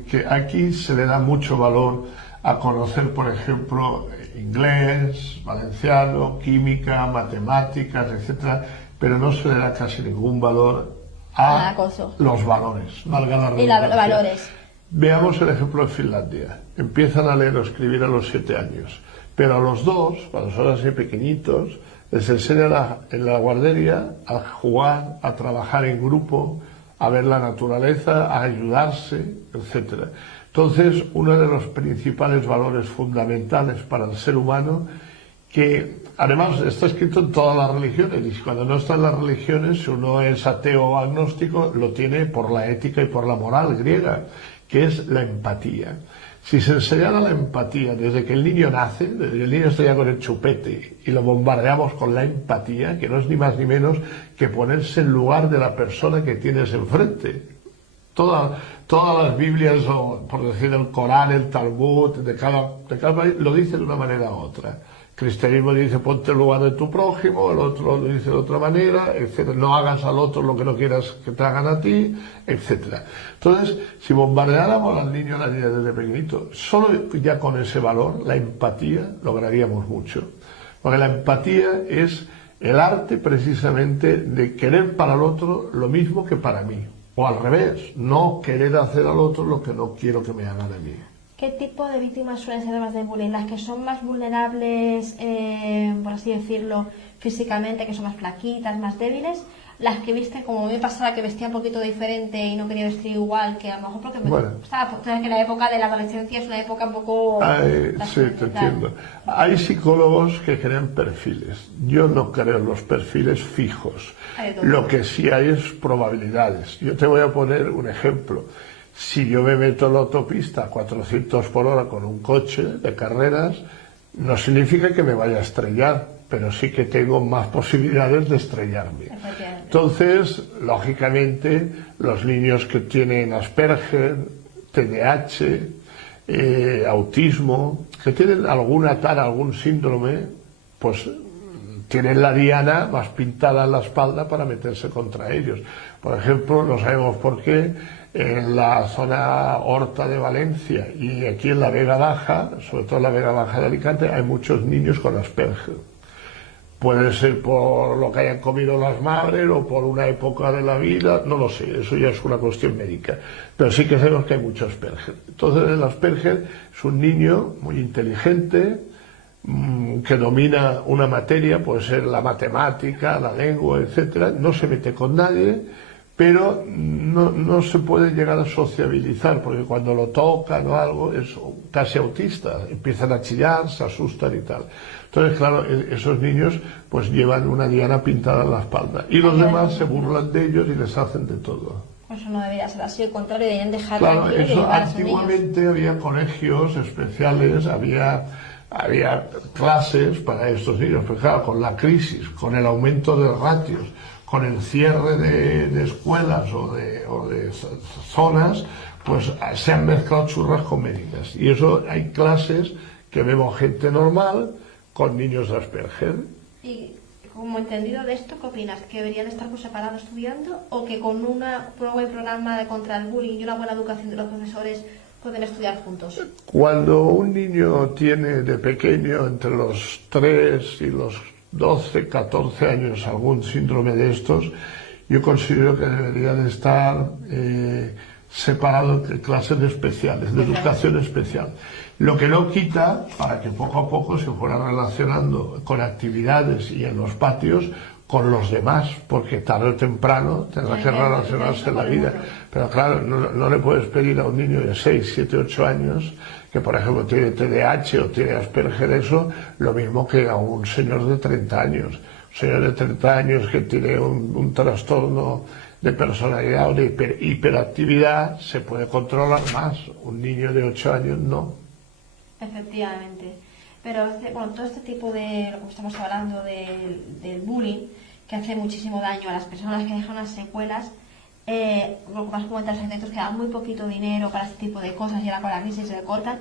que aquí se le da mucho valor a conocer, por ejemplo, inglés, valenciano, química, matemáticas, etcétera, pero no se le da casi ningún valor a los valores, valga la redundancia. Valores. Veamos el ejemplo de Finlandia. Empiezan a leer o escribir a los 7 años. Pero a los 2, cuando son así pequeñitos, les enseñan en la guardería a jugar, a trabajar en grupo, a ver la naturaleza, a ayudarse, etc. Entonces, uno de los principales valores fundamentales para el ser humano, que además está escrito en todas las religiones, y cuando no está en las religiones, si uno es ateo o agnóstico, lo tiene por la ética y por la moral griega, que es la empatía. Si se enseñara la empatía desde que el niño nace, desde que el niño está ya con el chupete y lo bombardeamos con la empatía, que no es ni más ni menos que ponerse en lugar de la persona que tienes enfrente. Todas las Biblias, o por decir el Corán, el Talmud, de cada país, lo dice de una manera u otra. El cristianismo dice ponte en lugar de tu prójimo, el otro lo dice de otra manera, etc. No hagas al otro lo que no quieras que te hagan a ti, etc. Entonces, si bombardeáramos al niño y a la niña desde pequeñito, solo ya con ese valor, la empatía, lograríamos mucho. Porque la empatía es el arte precisamente de querer para el otro lo mismo que para mí. O al revés, no querer hacer al otro lo que no quiero que me hagan a mí. ¿Qué tipo de víctimas suelen ser más de bullying? ¿Las que son más vulnerables, por así decirlo, físicamente, que son más flaquitas, más débiles? ¿Las que visten, como me pasaba, que vestía un poquito diferente y no quería vestir igual, que a lo mejor porque sabes que la época de la adolescencia es una época un poco... sí, te entiendo. Hay psicólogos que crean perfiles. Yo no creo en los perfiles fijos. Lo que sí hay es probabilidades. Yo te voy a poner un ejemplo. Si yo me meto en la autopista a 400 por hora con un coche de carreras, no significa que me vaya a estrellar, pero sí que tengo más posibilidades de estrellarme. Entonces, lógicamente, los niños que tienen Asperger, TDAH, autismo, que tienen algún síndrome, pues tienen la diana más pintada en la espalda para meterse contra ellos. Por ejemplo, no sabemos por qué, en la zona Horta de Valencia y aquí en la Vega Baja, sobre todo en la Vega Baja de Alicante, hay muchos niños con Asperger. Puede ser por lo que hayan comido las madres o por una época de la vida, no lo sé, eso ya es una cuestión médica. Pero sí que sabemos que hay mucho Asperger. Entonces el Asperger es un niño muy inteligente, que domina una materia, puede ser la matemática, la lengua, etcétera, no se mete con nadie, pero no se puede llegar a sociabilizar, porque cuando lo tocan o algo es casi autista, empiezan a chillar, se asustan y tal. Entonces, claro, esos niños pues llevan una diana pintada en la espalda y los demás se burlan de ellos y les hacen de todo. Eso no debería ser así, al contrario, deberían dejar Claro, tranquilo y eso llevar a sus niños. antiguamente había colegios especiales, había clases para estos niños, pero claro, con la crisis, con el aumento de ratios, con el cierre de escuelas o de zonas, pues se han mezclado churras con merinas. Y eso hay clases que vemos gente normal con niños de Asperger. Y como entendido de esto, ¿qué opinas? ¿Que deberían estar por separado estudiando o que con un buen programa contra el bullying y una buena educación de los profesores pueden estudiar juntos? Cuando un niño tiene de pequeño, entre los 3 y los 12, 14 años, algún síndrome de estos, yo considero que debería de estar separado de clases especiales, de educación especial. Lo que no quita para que poco a poco se fuera relacionando con actividades y en los patios con los demás, porque tarde o temprano tendrá que relacionarse en la vida. Pero claro, no le puedes pedir a un niño de 6, 7, 8 años que por ejemplo tiene TDAH o tiene Asperger, eso, lo mismo que a un señor de 30 años. Un señor de 30 años que tiene un trastorno de personalidad o de hiperactividad se puede controlar más. Un niño de 8 años no. Efectivamente. Pero bueno, todo este tipo de, lo que estamos hablando del bullying, que hace muchísimo daño a las personas, que dejan unas secuelas, lo que más comentan los arquitectos, que dan muy poquito dinero para este tipo de cosas y ahora con la crisis se le cortan.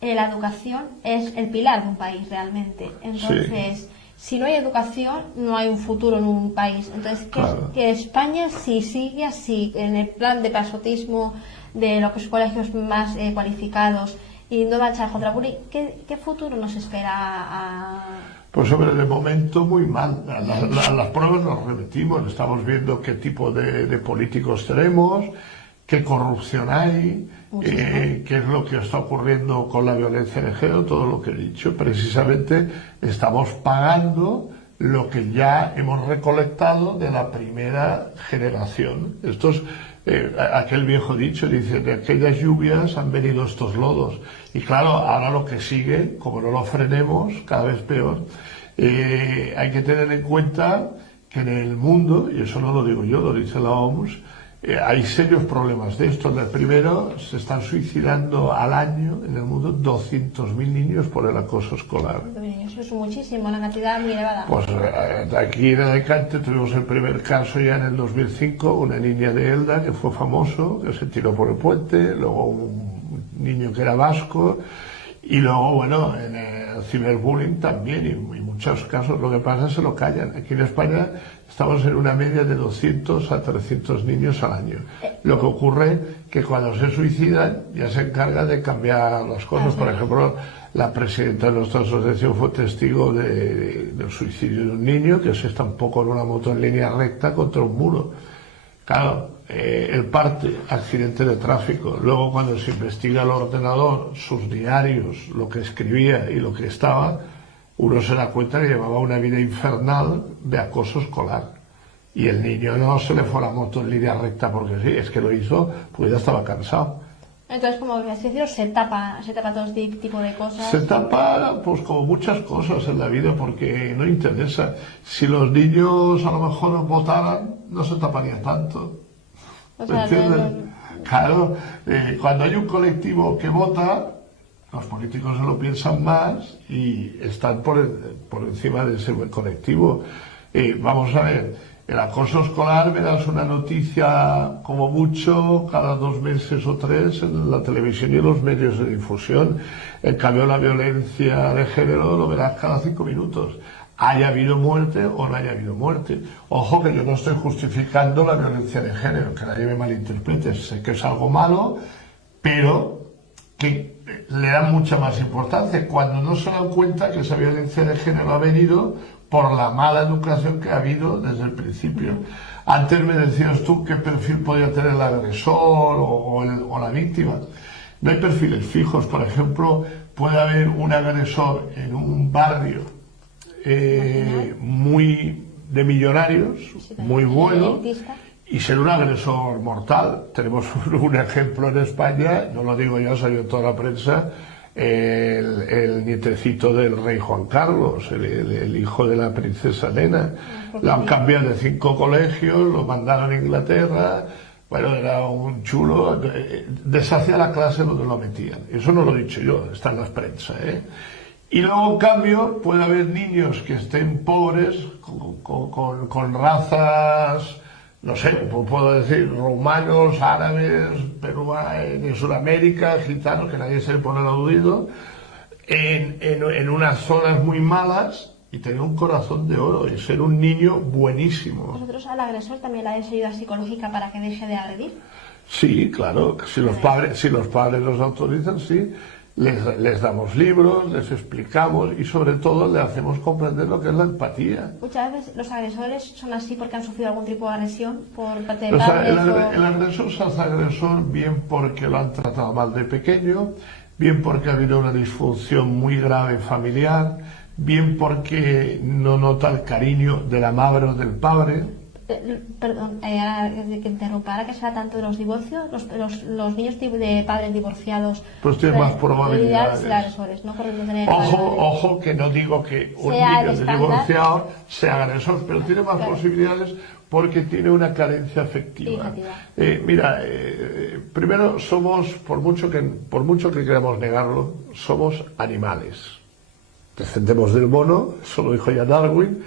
La educación es el pilar de un país realmente. Entonces, sí, si no hay educación, no hay un futuro en un país. Entonces, que España, si sigue así, en el plan de pasotismo de los colegios más cualificados, y no va a echar contra bullying, ¿qué futuro nos espera? Pues hombre, de momento muy mal. A las pruebas nos remitimos, estamos viendo qué tipo de políticos tenemos, qué corrupción hay, qué es lo que está ocurriendo con la violencia de género, todo lo que he dicho. Precisamente estamos pagando lo que ya hemos recolectado de la primera generación. Estos aquel viejo dicho dice, de aquellas lluvias han venido estos lodos. Y claro, ahora lo que sigue, como no lo frenemos, cada vez peor. Hay que tener en cuenta que en el mundo, y eso no lo digo yo, lo dice la OMS, hay serios problemas de esto. En el primero, se están suicidando al año en el mundo 200.000 niños por el acoso escolar. Eso es muchísimo, una cantidad muy elevada. Pues aquí en Alicante tuvimos el primer caso ya en el 2005, una niña de Elda que fue famoso, que se tiró por el puente, luego un niño que era vasco, y luego, bueno, en el ciberbullying también, y muchos casos lo que pasa es que se lo callan. Aquí en España estamos en una media de 200 a 300 niños al año. Lo que ocurre que cuando se suicidan ya se encarga de cambiar las cosas. Por ejemplo, la presidenta de nuestra asociación fue testigo del suicidio de un niño que se estampó con una moto en línea recta contra un muro. Claro, el parte, accidente de tráfico. Luego cuando se investiga el ordenador, sus diarios, lo que escribía y lo que estaba, uno se da cuenta que llevaba una vida infernal de acoso escolar. Y el niño no se le fue la moto en línea recta porque sí, es que lo hizo porque ya estaba cansado. Entonces, como así decirlo, se tapa todo este tipo de cosas. Se tapa, pues como muchas cosas en la vida, porque no interesa. Si los niños a lo mejor votaran, no se taparía tanto. O sea, ¿entiendes? Claro, cuando hay un colectivo que vota, los políticos se lo piensan más y están por encima de ese colectivo. Vamos a ver. El acoso escolar, me das una noticia como mucho cada 2 meses o 3 en la televisión y en los medios de difusión. En cambio, la violencia de género lo verás cada 5 minutos. Haya habido muerte o no haya habido muerte. Ojo que yo no estoy justificando la violencia de género, que nadie me malinterprete. Sé que es algo malo, pero que le dan mucha más importancia cuando no se dan cuenta que esa violencia de género ha venido por la mala educación que ha habido desde el principio. Antes me decías tú qué perfil podía tener el agresor o la víctima. No hay perfiles fijos. Por ejemplo, puede haber un agresor en un barrio muy de millonarios, muy bueno, y ser un agresor mortal. Tenemos un ejemplo en España, no lo digo yo, salió en toda la prensa, el nietecito del rey Juan Carlos, el hijo de la princesa Elena. Lo han cambiado de 5 colegios, lo mandaron a Inglaterra. Bueno, era un chulo, deshacía la clase donde lo metían. Eso no lo he dicho yo, está en la prensa, ¿eh? Y luego, en cambio, puede haber niños que estén pobres, con razas, no sé, puedo decir, rumanos, árabes, peruanos, de Sudamérica, gitanos, que nadie se le pone el aludido, en unas zonas muy malas, y tener un corazón de oro y ser un niño buenísimo. ¿Vosotros al agresor también le dais ayuda psicológica para que deje de agredir? Sí, claro, si los padres los autorizan, sí. Les damos libros, les explicamos y sobre todo le hacemos comprender lo que es la empatía. Muchas veces los agresores son así porque han sufrido algún tipo de agresión por parte de O sea, padres. el agresor se hace agresor bien porque lo han tratado mal de pequeño, bien porque ha habido una disfunción muy grave familiar, bien porque no nota el cariño de la madre o del padre. Perdón, ahora que interrumpa, ahora que se habla tanto de los divorcios, los niños de padres divorciados pues tienen más probabilidades de agresores, ¿no? Por no tener ojo que no digo que un niño de divorciado sea agresor, pero tiene más posibilidades porque tiene una carencia afectiva. Mira, primero somos, por mucho que queramos negarlo, somos animales. Descendemos del mono, eso lo dijo ya Darwin,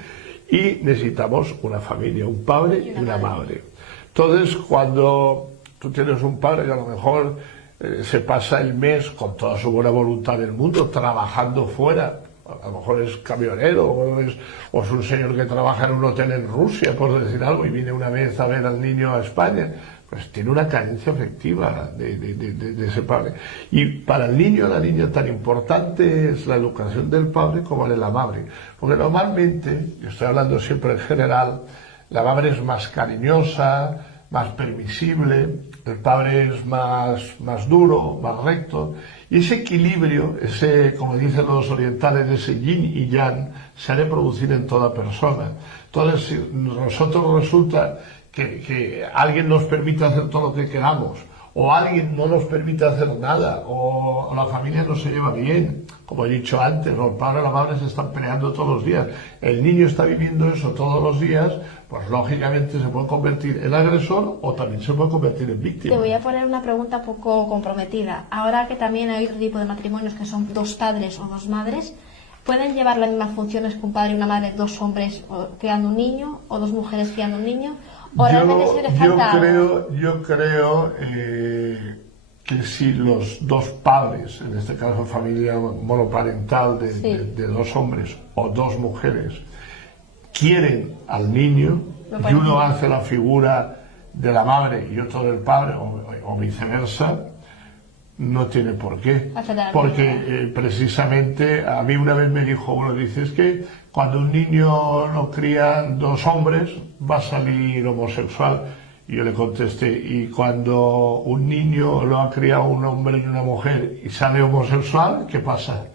y necesitamos una familia, un padre y una madre. Entonces, cuando tú tienes un padre que a lo mejor se pasa el mes con toda su buena voluntad del mundo trabajando fuera, a lo mejor es camionero o es un señor que trabaja en un hotel en Rusia, por decir algo, y viene una vez a ver al niño a España, pues tiene una carencia afectiva de ese padre. Y para el niño o la niña tan importante es la educación del padre como la de la madre. Porque normalmente, yo estoy hablando siempre en general, la madre es más cariñosa, más permisible, el padre es más duro, más recto. Y ese equilibrio, como dicen los orientales, ese yin y yang, se ha de producir en toda persona. Entonces, si nosotros resulta que alguien nos permite hacer todo lo que queramos, o alguien no nos permite hacer nada, o la familia no se lleva bien, como he dicho antes, los padres y las madres se están peleando todos los días, el niño está viviendo eso todos los días, pues lógicamente se puede convertir en agresor o también se puede convertir en víctima. Te voy a poner una pregunta poco comprometida. Ahora que también hay otro tipo de matrimonios que son 2 padres o 2 madres, ¿pueden llevar las mismas funciones que un padre y una madre, 2 hombres criando un niño o 2 mujeres criando un niño? ¿O realmente se les falta algo? Yo creo que si los 2 padres, en este caso familia monoparental de 2 hombres o 2 mujeres, quieren al niño y uno hace la figura de la madre y otro del padre o viceversa, no tiene por qué, porque precisamente a mí una vez me dijo uno, dice, es que cuando un niño lo crían 2 hombres va a salir homosexual. Y yo le contesté, y cuando un niño lo ha criado un hombre y una mujer y sale homosexual, ¿qué pasa?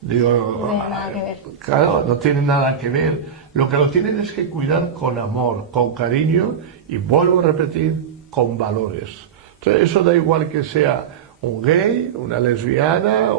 Digo, no tiene nada que ver. Claro, no tiene nada que ver. Lo que lo tienen es que cuidar con amor, con cariño y, vuelvo a repetir, con valores. Entonces eso da igual que sea un gay, una lesbiana,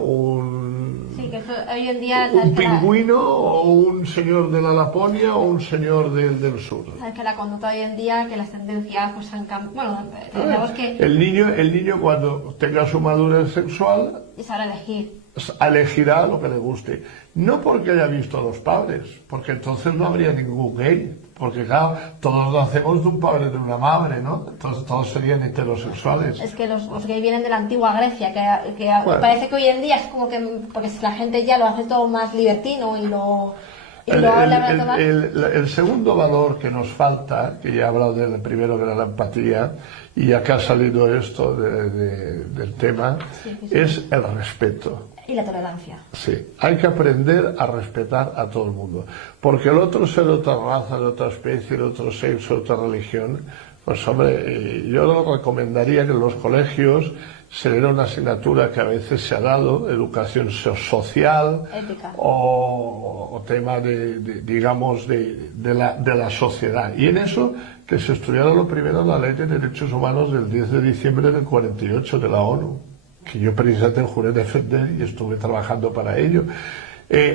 sí, que hoy en día un pingüino o un señor de la Laponia o un señor del sur. Sabes que la conducta hoy en día, que las tendencias pues han cambiado. Bueno, digamos que el niño cuando tenga su madurez sexual y sabrá elegir. Elegirá lo que le guste. No porque haya visto a 2 padres, porque entonces no habría ningún gay. Porque claro, todos lo hacemos de un padre y de una madre, ¿no? Entonces todos serían heterosexuales. Es que los gays vienen de la antigua Grecia, que bueno, parece que hoy en día es como que, porque la gente ya lo hace todo más libertino y lo habla. El segundo valor que nos falta, que ya he hablado del primero, que era la empatía, y ya que ha salido esto del tema, sí. Es el respeto. Y la tolerancia. Sí, hay que aprender a respetar a todo el mundo. Porque el otro ser de otra raza, de otra especie, de otro sexo, de otra religión, pues hombre, yo lo recomendaría que en los colegios se diera una asignatura que a veces se ha dado, educación social, ética. O tema digamos, de la sociedad. Y en eso que se estudiara lo primero la Ley de Derechos Humanos del 10 de diciembre del 48 de la ONU, que yo precisamente juré defender y estuve trabajando para ello.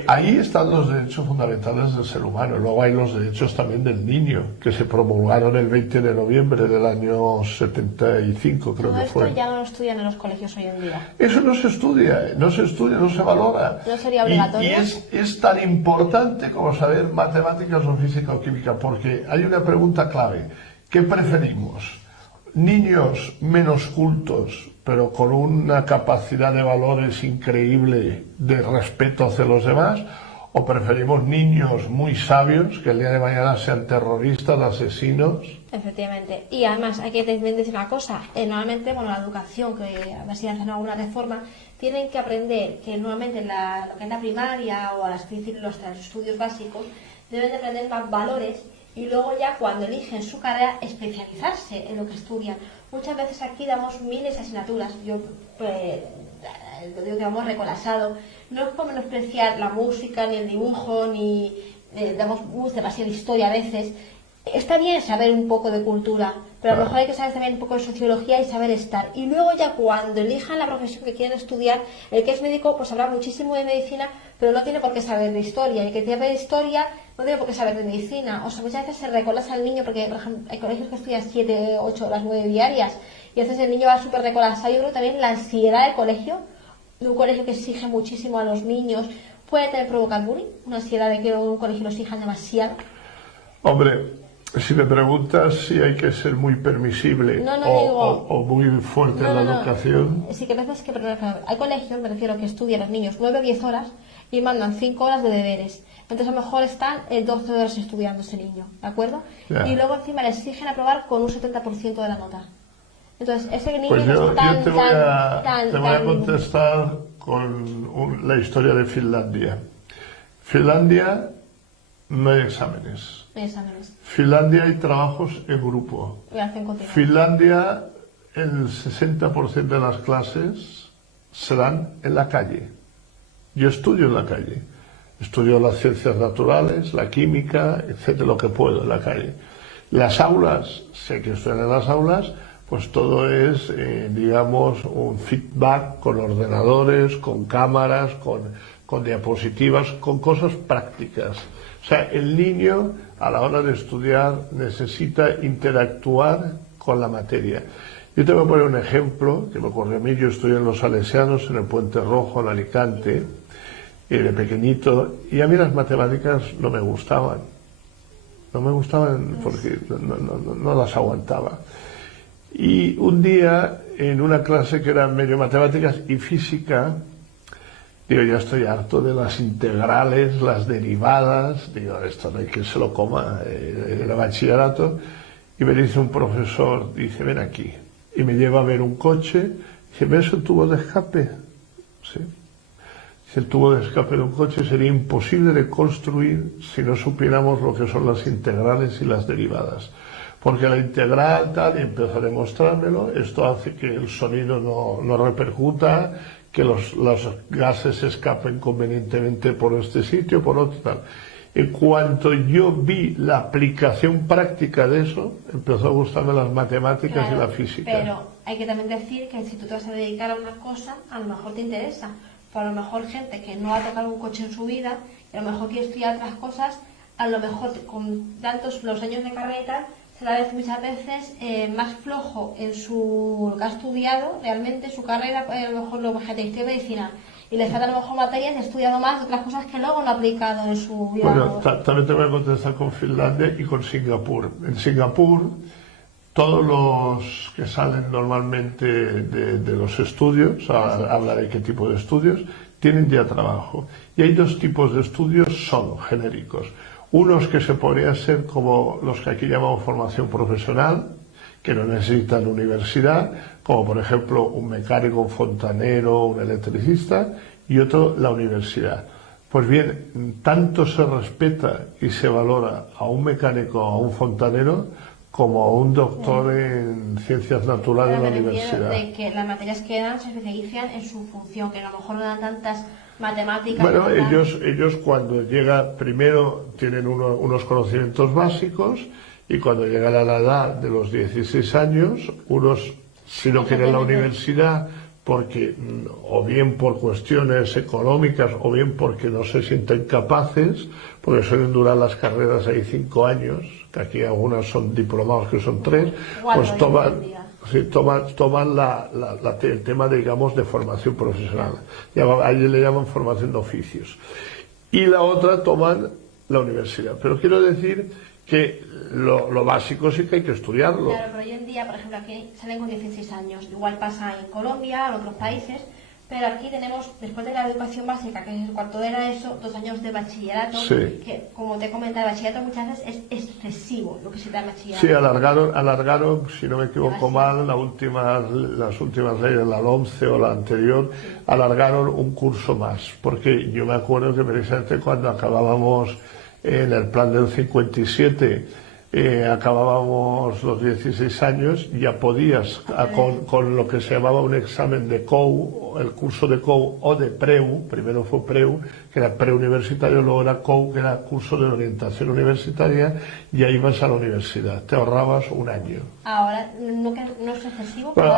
Ahí están los derechos fundamentales del ser humano. Luego hay los derechos también del niño, que se promulgaron el 20 de noviembre del año 75, creo que fue. Todo esto ya no lo estudian en los colegios hoy en día. Eso no se estudia, no se valora. ¿No sería obligatorio? Y es tan importante como saber matemáticas o física o química, porque hay una pregunta clave. ¿Qué preferimos? ¿Niños menos cultos, pero con una capacidad de valores increíble de respeto hacia los demás? ¿O preferimos niños muy sabios que el día de mañana sean terroristas, asesinos? Efectivamente. Y además hay que también decir una cosa. Normalmente, bueno, la educación, que a ver si hacen alguna reforma, tienen que aprender que normalmente lo que es la primaria o los estudios básicos deben de aprender más valores y luego ya cuando eligen su carrera especializarse en lo que estudian. Muchas veces aquí damos miles de asignaturas. Yo lo digo que vamos recolasado. No es por menospreciar la música, ni el dibujo, ni damos demasiada historia a veces. Está bien saber un poco de cultura, pero a lo mejor hay que saber también un poco de sociología y saber estar. Y luego ya cuando elijan la profesión que quieren estudiar, el que es médico pues sabrá muchísimo de medicina, pero no tiene por qué saber de historia. Y el que tiene de historia no tiene por qué saber de medicina. O sea, muchas veces se recolasa al niño porque, por ejemplo, hay colegios que estudian 7, 8 horas, 9 diarias y entonces el niño va súper recolazado. Yo creo que también la ansiedad del colegio, de un colegio que exige muchísimo a los niños, puede tener provocar bullying, una ansiedad de que un colegio lo exija demasiado. Hombre, si me preguntas si hay que ser muy permisible o muy fuerte en la educación... Sí, que a veces que hay colegios, me refiero, que estudian los niños 9 o 10 horas y mandan 5 horas de deberes. Entonces a lo mejor están 12 horas estudiando ese niño, ¿de acuerdo? Yeah. Y luego encima le exigen aprobar con un 70% de la nota. Entonces ese niño pues no es tan... te voy a contestar con la historia de Finlandia. Finlandia no hay exámenes. Finlandia hay trabajos en grupo. Finlandia, el 60% de las clases se dan en la calle. Yo estudio en la calle. Estudio las ciencias naturales, la química, etcétera, lo que puedo en la calle. Las aulas, sé que estoy en las aulas, pues todo es, digamos, un feedback con ordenadores, con cámaras, con diapositivas, con cosas prácticas. O sea, el niño a la hora de estudiar necesita interactuar con la materia. Yo te voy a poner un ejemplo que me ocurrió a mí. Yo estudié en los Salesianos, en el Puente Rojo, en Alicante, de pequeñito, y a mí las matemáticas no me gustaban. No me gustaban porque no las aguantaba. Y un día, en una clase que era medio matemáticas y física, digo, ya estoy harto de las integrales, las derivadas, digo, esto no hay que se lo coma, el bachillerato, y me dice un profesor, dice, ven aquí, y me lleva a ver un coche, dice, ¿ves el tubo de escape? Sí. Si el tubo de escape de un coche sería imposible de construir si no supiéramos lo que son las integrales y las derivadas. Porque la integral tal, y empezó a demostrármelo, esto hace que el sonido no repercuta, que los gases escapen convenientemente por este sitio, por otro tal. En cuanto yo vi la aplicación práctica de eso, empezó a gustarme las matemáticas y la física. Pero hay que también decir que si tú te vas a dedicar a una cosa, a lo mejor te interesa. Por a lo mejor gente que no ha tocado un coche en su vida, y a lo mejor quiere estudiar otras cosas, a lo mejor con tantos los años de carrera, será muchas veces más flojo en lo que ha estudiado, realmente su carrera, a lo mejor lo que te estudia medicina, y le faltan a lo mejor materias, ha estudiado más otras cosas que luego no ha aplicado en su vida. Bueno, también te voy a contestar con Finlandia y con Singapur. En Singapur, todos los que salen normalmente de los estudios, hablaré qué tipo de estudios, tienen ya trabajo. Y hay dos tipos de estudios solo, genéricos. Unos que se podrían ser como los que aquí llamamos formación profesional, que no necesitan universidad, como por ejemplo un mecánico, un fontanero, un electricista, y otro la universidad. Pues bien, tanto se respeta y se valora a un mecánico o a un fontanero como a un doctor en ciencias naturales en la universidad. De que las materias que dan se especializan en su función, que a lo mejor no dan tantas matemáticas. Bueno, ellos cuando llega, primero tienen unos conocimientos básicos y cuando llegan a la edad de los 16 años, unos si no quieren la universidad porque o bien por cuestiones económicas o bien porque no se sienten capaces, porque suelen durar las carreras ahí 5 años, que aquí algunas son diplomados que son 3, pues toman el tema, digamos, de formación profesional. Allí le llaman formación de oficios. Y la otra toman la universidad. Pero quiero decir que lo básico sí que hay que estudiarlo. Claro, pero hoy en día, por ejemplo, aquí salen con 16 años. Igual pasa en Colombia, en otros países, pero aquí tenemos, después de la educación básica, que es el cuarto de la ESO, 2 años de bachillerato, sí. Que, como te he comentado, el bachillerato muchas veces es excesivo lo que se da en bachillerato. Sí, alargaron, si no me equivoco mal, las últimas leyes, la 11 o la anterior, sí. Alargaron un curso más, porque yo me acuerdo que precisamente cuando acabábamos en el plan del 57, acabábamos los 16 años, ya podías, con lo que se llamaba un examen de COU, el curso de COU o de PREU, primero fue PREU, que era preuniversitario, luego era COU, que era curso de orientación universitaria, y ahí ibas a la universidad, te ahorrabas un año. Ahora, ¿no es excesivo? Bueno,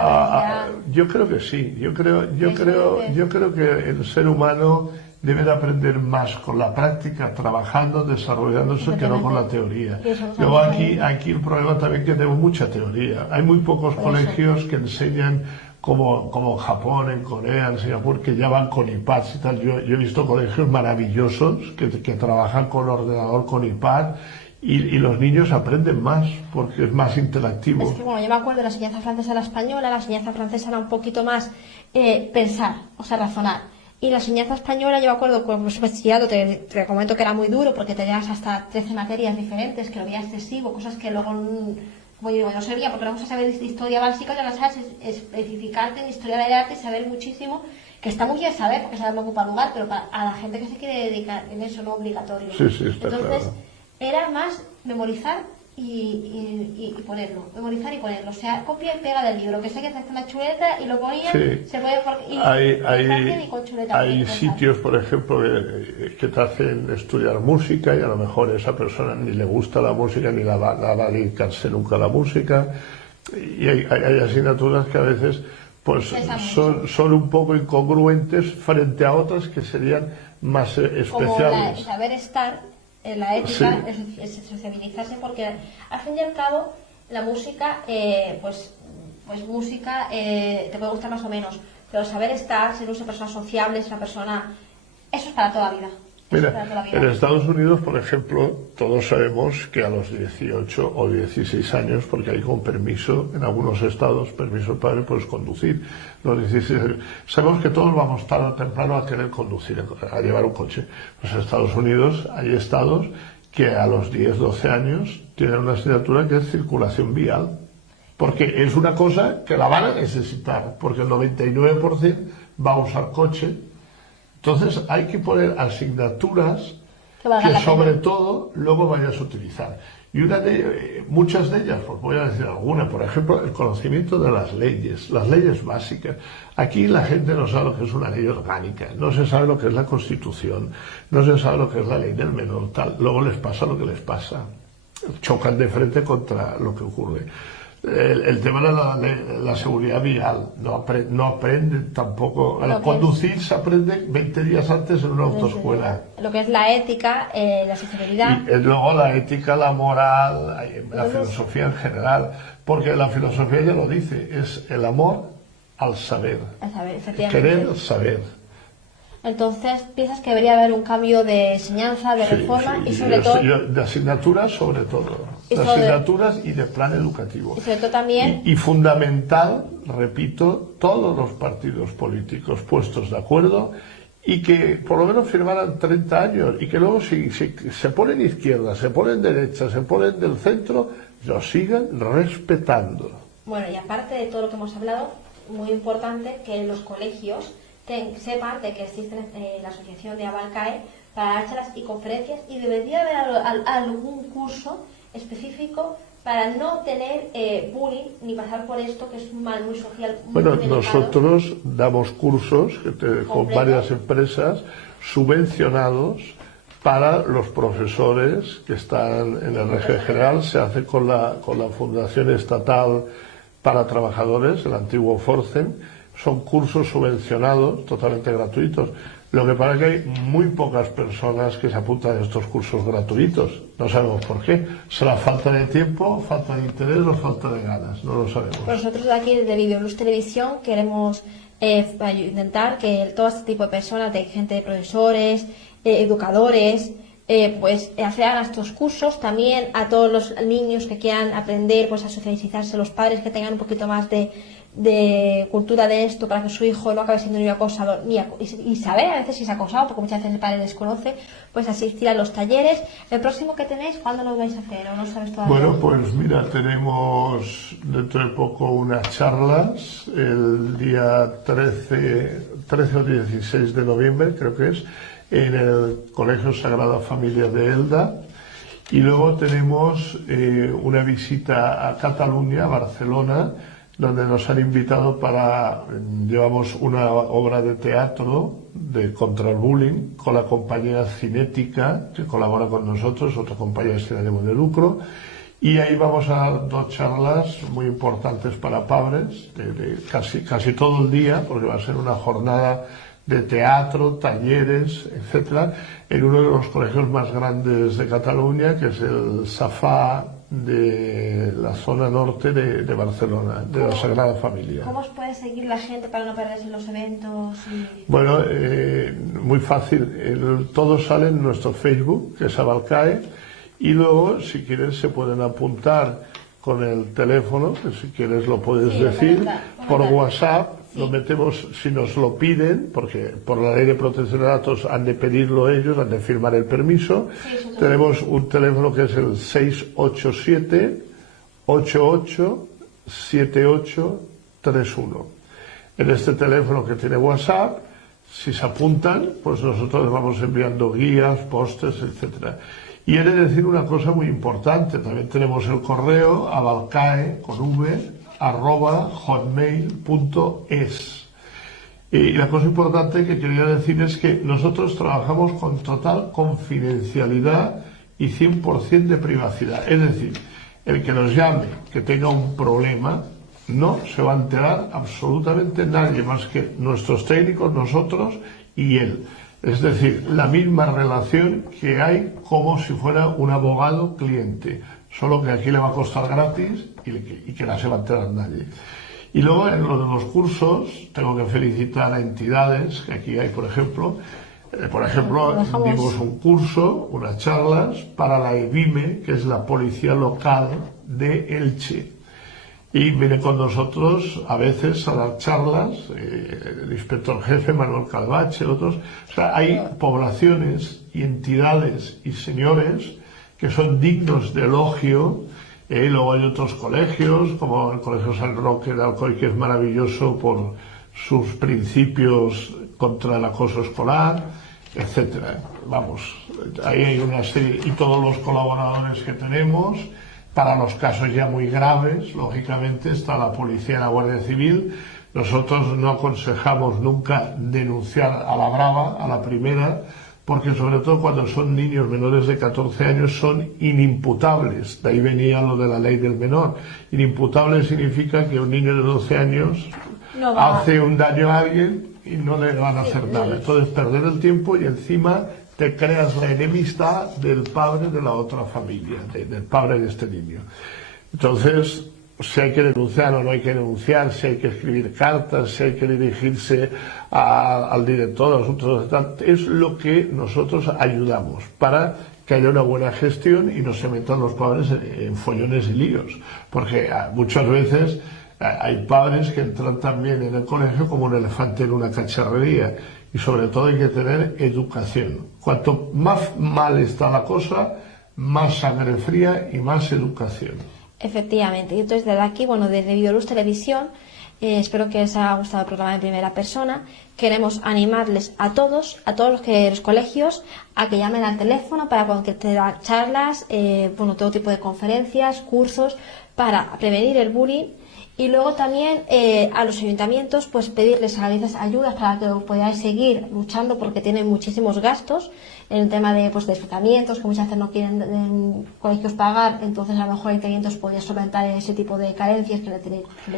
yo creo que sí, yo creo que el ser humano debe de aprender más con la práctica, trabajando, desarrollándose, que no con la teoría. Luego aquí el problema también es que tenemos mucha teoría. Hay muy pocos colegios que enseñan como en Japón, en Corea, en Singapur, que ya van con iPads y tal. Yo he visto colegios maravillosos que trabajan con ordenador, con iPad, y los niños aprenden más porque es más interactivo. Es que bueno, yo me acuerdo de la enseñanza francesa a la española. La enseñanza francesa era un poquito más pensar, o sea, razonar. Y la enseñanza española, yo me acuerdo con los bachillerato, te comento que era muy duro porque tenías hasta 13 materias diferentes, que lo veía excesivo, cosas que luego, como digo, no servía, porque vamos a saber de historia básica, ya la sabes especificarte en historia del arte y saber muchísimo, que está muy bien saber, porque saber no ocupa lugar, pero a la gente que se quiere dedicar en eso no obligatorio. Sí, está Entonces, claro. Era más memorizar y ponerlo, memorizar y ponerlo, o sea, copia y pega del libro, que sé que hace una chuleta y lo ponía, sí. se puede hay sitios, por ejemplo, que te hacen estudiar música y a lo mejor esa persona ni le gusta la música ni la va a dedicarse nunca a la música, y hay asignaturas que a veces pues son un poco incongruentes frente a otras que serían más especiales. Como el saber estar, la ética, sí. es sociabilizarse, porque al fin y al cabo la música, pues música te puede gustar más o menos, pero saber estar, ser una persona sociable, ser una persona, eso es para toda la vida. Mira, en Estados Unidos, por ejemplo, todos sabemos que a los 18 o 16 años, porque hay con permiso, en algunos estados, permiso padre, puedes conducir. Los 16 años. Sabemos que todos vamos tarde o temprano a querer conducir, a llevar un coche. Pues en Estados Unidos hay estados que a los 10, 12 años tienen una asignatura que es circulación vial. Porque es una cosa que la van a necesitar, porque el 99% va a usar coche. Entonces hay que poner asignaturas que sobre todo luego vayas a utilizar. Y muchas de ellas, pues voy a decir alguna, por ejemplo, el conocimiento de las leyes básicas. Aquí la gente no sabe lo que es una ley orgánica, no se sabe lo que es la Constitución, no se sabe lo que es la ley del menor, tal. Luego les pasa lo que les pasa. Chocan de frente contra lo que ocurre. El tema de la seguridad vial, no aprenden tampoco. Al conducir se aprende 20 días antes en una autoescuela. Lo que es la ética, la sociabilidad. Y luego la ética, la moral, la filosofía en general. Porque la filosofía ya lo dice, es el amor al saber. Al saber, efectivamente. Querer saber. Entonces, piensas que debería haber un cambio de enseñanza, de reforma y sobre todo... de asignaturas sobre todo. De asignaturas y de plan educativo. Y sobre todo también... Y fundamental, repito, todos los partidos políticos puestos de acuerdo y que por lo menos firmaran 30 años y que luego si se ponen izquierda, se ponen derecha, se ponen del centro, lo sigan respetando. Bueno, y aparte de todo lo que hemos hablado, muy importante que los colegios sepan de que existe la asociación de Abalcae para dar charlas y conferencias, y debería haber algún curso específico para no tener bullying ni pasar por esto, que es un mal muy social. Bueno, nosotros damos cursos con varias empresas subvencionados para los profesores que están en el régimen general. Se hace con la Fundación Estatal para Trabajadores, el antiguo Forcen. Son cursos subvencionados, totalmente gratuitos. Lo que pasa es que hay muy pocas personas que se apuntan a estos cursos gratuitos. No sabemos por qué. ¿Será falta de tiempo, falta de interés o falta de ganas? No lo sabemos. Pues nosotros aquí desde Videoluz Televisión queremos intentar que todo este tipo de personas, de gente de profesores, educadores, pues accedan a estos cursos. También a todos los niños que quieran aprender pues a socializarse, los padres que tengan un poquito más de cultura de esto, para que su hijo no acabe siendo ni un acosador y saber a veces si es acosado, porque muchas veces el padre desconoce, pues asistir a los talleres. El próximo que tenéis, ¿cuándo lo vais a hacer o no sabes todavía? Bueno, pues mira, tenemos dentro de poco unas charlas el día 13 o 16 de noviembre, creo que es, en el Colegio Sagrada Familia de Elda. Y luego tenemos una visita a Cataluña, a Barcelona, donde nos han invitado llevamos una obra de teatro contra el bullying con la compañía Cinética, que colabora con nosotros, otra compañía sin ánimo de lucro, y ahí vamos a dar 2 charlas muy importantes para padres, casi todo el día, porque va a ser una jornada de teatro, talleres, etcétera, en uno de los colegios más grandes de Cataluña, que es el Safà de la zona norte de Barcelona, de la Sagrada Familia. ¿Cómo os puede seguir la gente para no perderse los eventos? Bueno, muy fácil. Todo sale en nuestro Facebook, que es Abalcae, y luego, si quieres, se pueden apuntar con el teléfono, que si quieres lo puedes decir, por WhatsApp. Sí. Lo metemos si nos lo piden, porque por la ley de protección de datos han de pedirlo ellos, han de firmar el permiso. Sí, tenemos un teléfono que es el 687-887831. En este teléfono que tiene WhatsApp, si se apuntan, pues nosotros les vamos enviando guías, pósters, etcétera. Y he de decir una cosa muy importante, también tenemos el correo abalcae, con v, @hotmail.es. Y la cosa importante que quería decir es que nosotros trabajamos con total confidencialidad y 100% de privacidad. Es decir, el que nos llame, que tenga un problema, no se va a enterar absolutamente nadie más que nuestros técnicos, nosotros y él. Es decir, la misma relación que hay como si fuera un abogado cliente, solo que aquí le va a costar gratis y que no se va a enterar nadie. Y luego en lo de los cursos tengo que felicitar a entidades, que aquí hay, por ejemplo, dimos un curso, unas charlas para la EBIME, que es la Policía Local de Elche. Y viene con nosotros a veces a dar charlas, el inspector jefe Manuel Calvache, otros. O sea, hay poblaciones y entidades y señores que son dignos de elogio. Luego hay otros colegios, como el Colegio San Roque de Alcoy, que es maravilloso por sus principios contra el acoso escolar, etcétera. Vamos, ahí hay una serie, y todos los colaboradores que tenemos. Para los casos ya muy graves, lógicamente, está la policía y la Guardia Civil. Nosotros no aconsejamos nunca denunciar a la brava, a la primera, porque sobre todo cuando son niños menores de 14 años son inimputables. De ahí venía lo de la ley del menor. Inimputable significa que un niño de 12 años hace un daño a alguien y no le van a hacer nada. Entonces perder el tiempo y encima te creas la enemistad del padre de la otra familia, del padre de este niño. Entonces, si hay que denunciar o no hay que denunciar, si hay que escribir cartas, si hay que dirigirse al director de asuntos de tal, es lo que nosotros ayudamos para que haya una buena gestión y no se metan los padres en follones y líos. Porque muchas veces hay padres que entran también en el colegio como un elefante en una cacharrería. Y sobre todo hay que tener educación. Cuanto más mal está la cosa, más sangre fría y más educación. Efectivamente. Y entonces desde aquí, bueno, desde Videoluz Televisión, Espero que os haya gustado el programa en primera persona. Queremos animarles a todos los colegios, a que llamen al teléfono para concretar charlas, todo tipo de conferencias, cursos para prevenir el bullying. Y luego también a los ayuntamientos, pues pedirles a veces ayudas para que podáis seguir luchando, porque tienen muchísimos gastos en el tema de desplazamientos, que muchas veces no quieren en colegios pagar, entonces a lo mejor ayuntamientos podría solventar ese tipo de carencias que le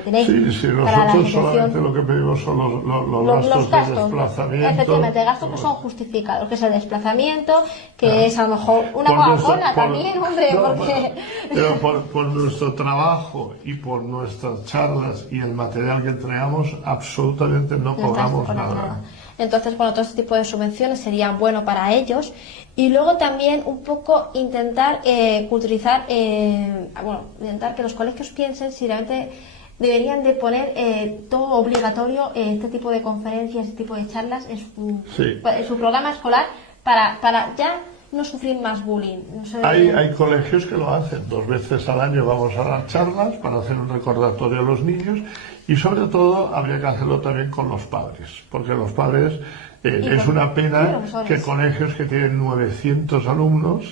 tenéis. Sí, nosotros solamente lo que pedimos son los gastos de desplazamiento. Efectivamente, gastos que son justificados, que es el desplazamiento, que es a lo mejor una Coca-Cola también, hombre, porque... Pero por nuestro trabajo y por nuestras charlas y el material que entregamos, absolutamente no cobramos nada. Entonces, todo este tipo de subvenciones serían bueno para ellos. Y luego también un poco intentar culturizar, intentar que los colegios piensen si realmente deberían de poner todo obligatorio, este tipo de conferencias, este tipo de charlas en su programa escolar para ya no sufrir más bullying. No sé, hay colegios que lo hacen. 2 veces al año vamos a dar charlas para hacer un recordatorio a los niños, y sobre todo habría que hacerlo también con los padres, porque los padres es una pena que colegios que tienen 900 alumnos,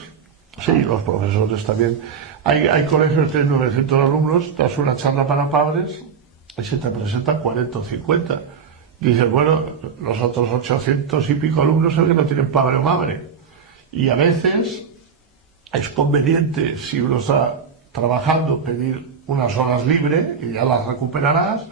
los profesores también, hay colegios que tienen 900 alumnos, das una charla para padres y se te presentan 40 o 50. Dices, bueno, los otros 800 y pico alumnos es que no tienen padre o madre. Y a veces es conveniente, si uno está trabajando, pedir unas horas libre y ya las recuperarás,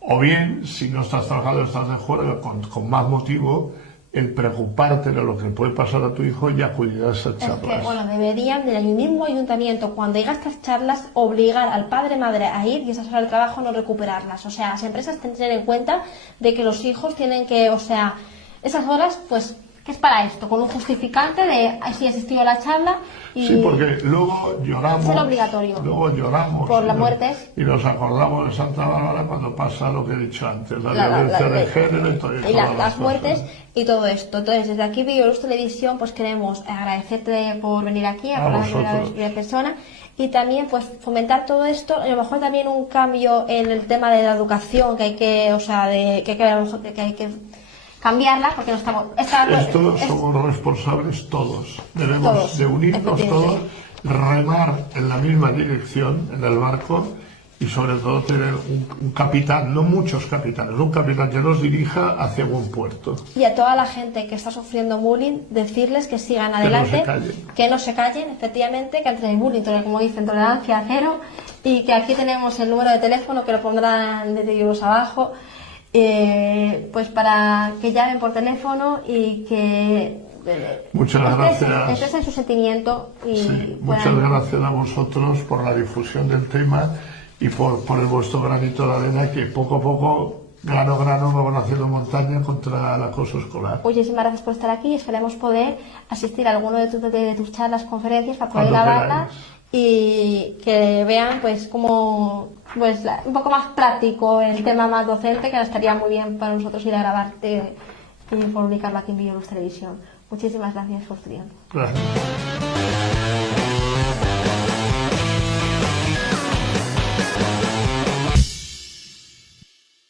o bien, si no estás trabajando, estás de juerga, con más motivo, el preocuparte de lo que puede pasar a tu hijo y acudir a esas charlas. Deberían del mismo ayuntamiento, cuando llega a estas charlas, obligar al padre o madre a ir y esas horas de trabajo no recuperarlas. O sea, las empresas tienen que tener en cuenta de que los hijos tienen que, esas horas, que es para esto, con un justificante de si he asistido a la charla. Sí, porque luego lloramos. Es el obligatorio. Luego lloramos. Por las muertes. Y nos acordamos de Santa Bárbara cuando pasa lo que he dicho antes, la violencia de género y todo eso. Y las muertes y todo esto. Entonces, desde aquí, Videoluz Televisión, queremos agradecerte por venir aquí a hablar de primera persona. Y también fomentar todo esto, a lo mejor también un cambio en el tema de la educación, que hay que cambiarla, porque no estamos... somos responsables todos. Debemos de unirnos todos, remar en la misma dirección, en el barco, y sobre todo tener un capitán, no muchos capitanes, un capitán que nos dirija hacia buen puerto. Y a toda la gente que está sufriendo bullying, decirles que sigan adelante, que no se callen, efectivamente, que entre el bullying, como dicen, tolerancia cero, y que aquí tenemos el número de teléfono, que lo pondrán desde ellos abajo, para que llamen por teléfono y que muchas gracias, expresen su sentimiento muchas gracias a vosotros por la difusión del tema y por vuestro granito de arena, que poco a poco, grano a grano, vamos haciendo montaña contra el acoso escolar. Muchísimas gracias por estar aquí. Esperemos poder asistir a alguno de tus charlas, conferencias, para poder grabarlas y que vean como un poco más práctico el tema más docente, que no estaría muy bien para nosotros ir a grabarte y publicarlo aquí en Videoluz Televisión. Muchísimas gracias por tu tiempo. Gracias.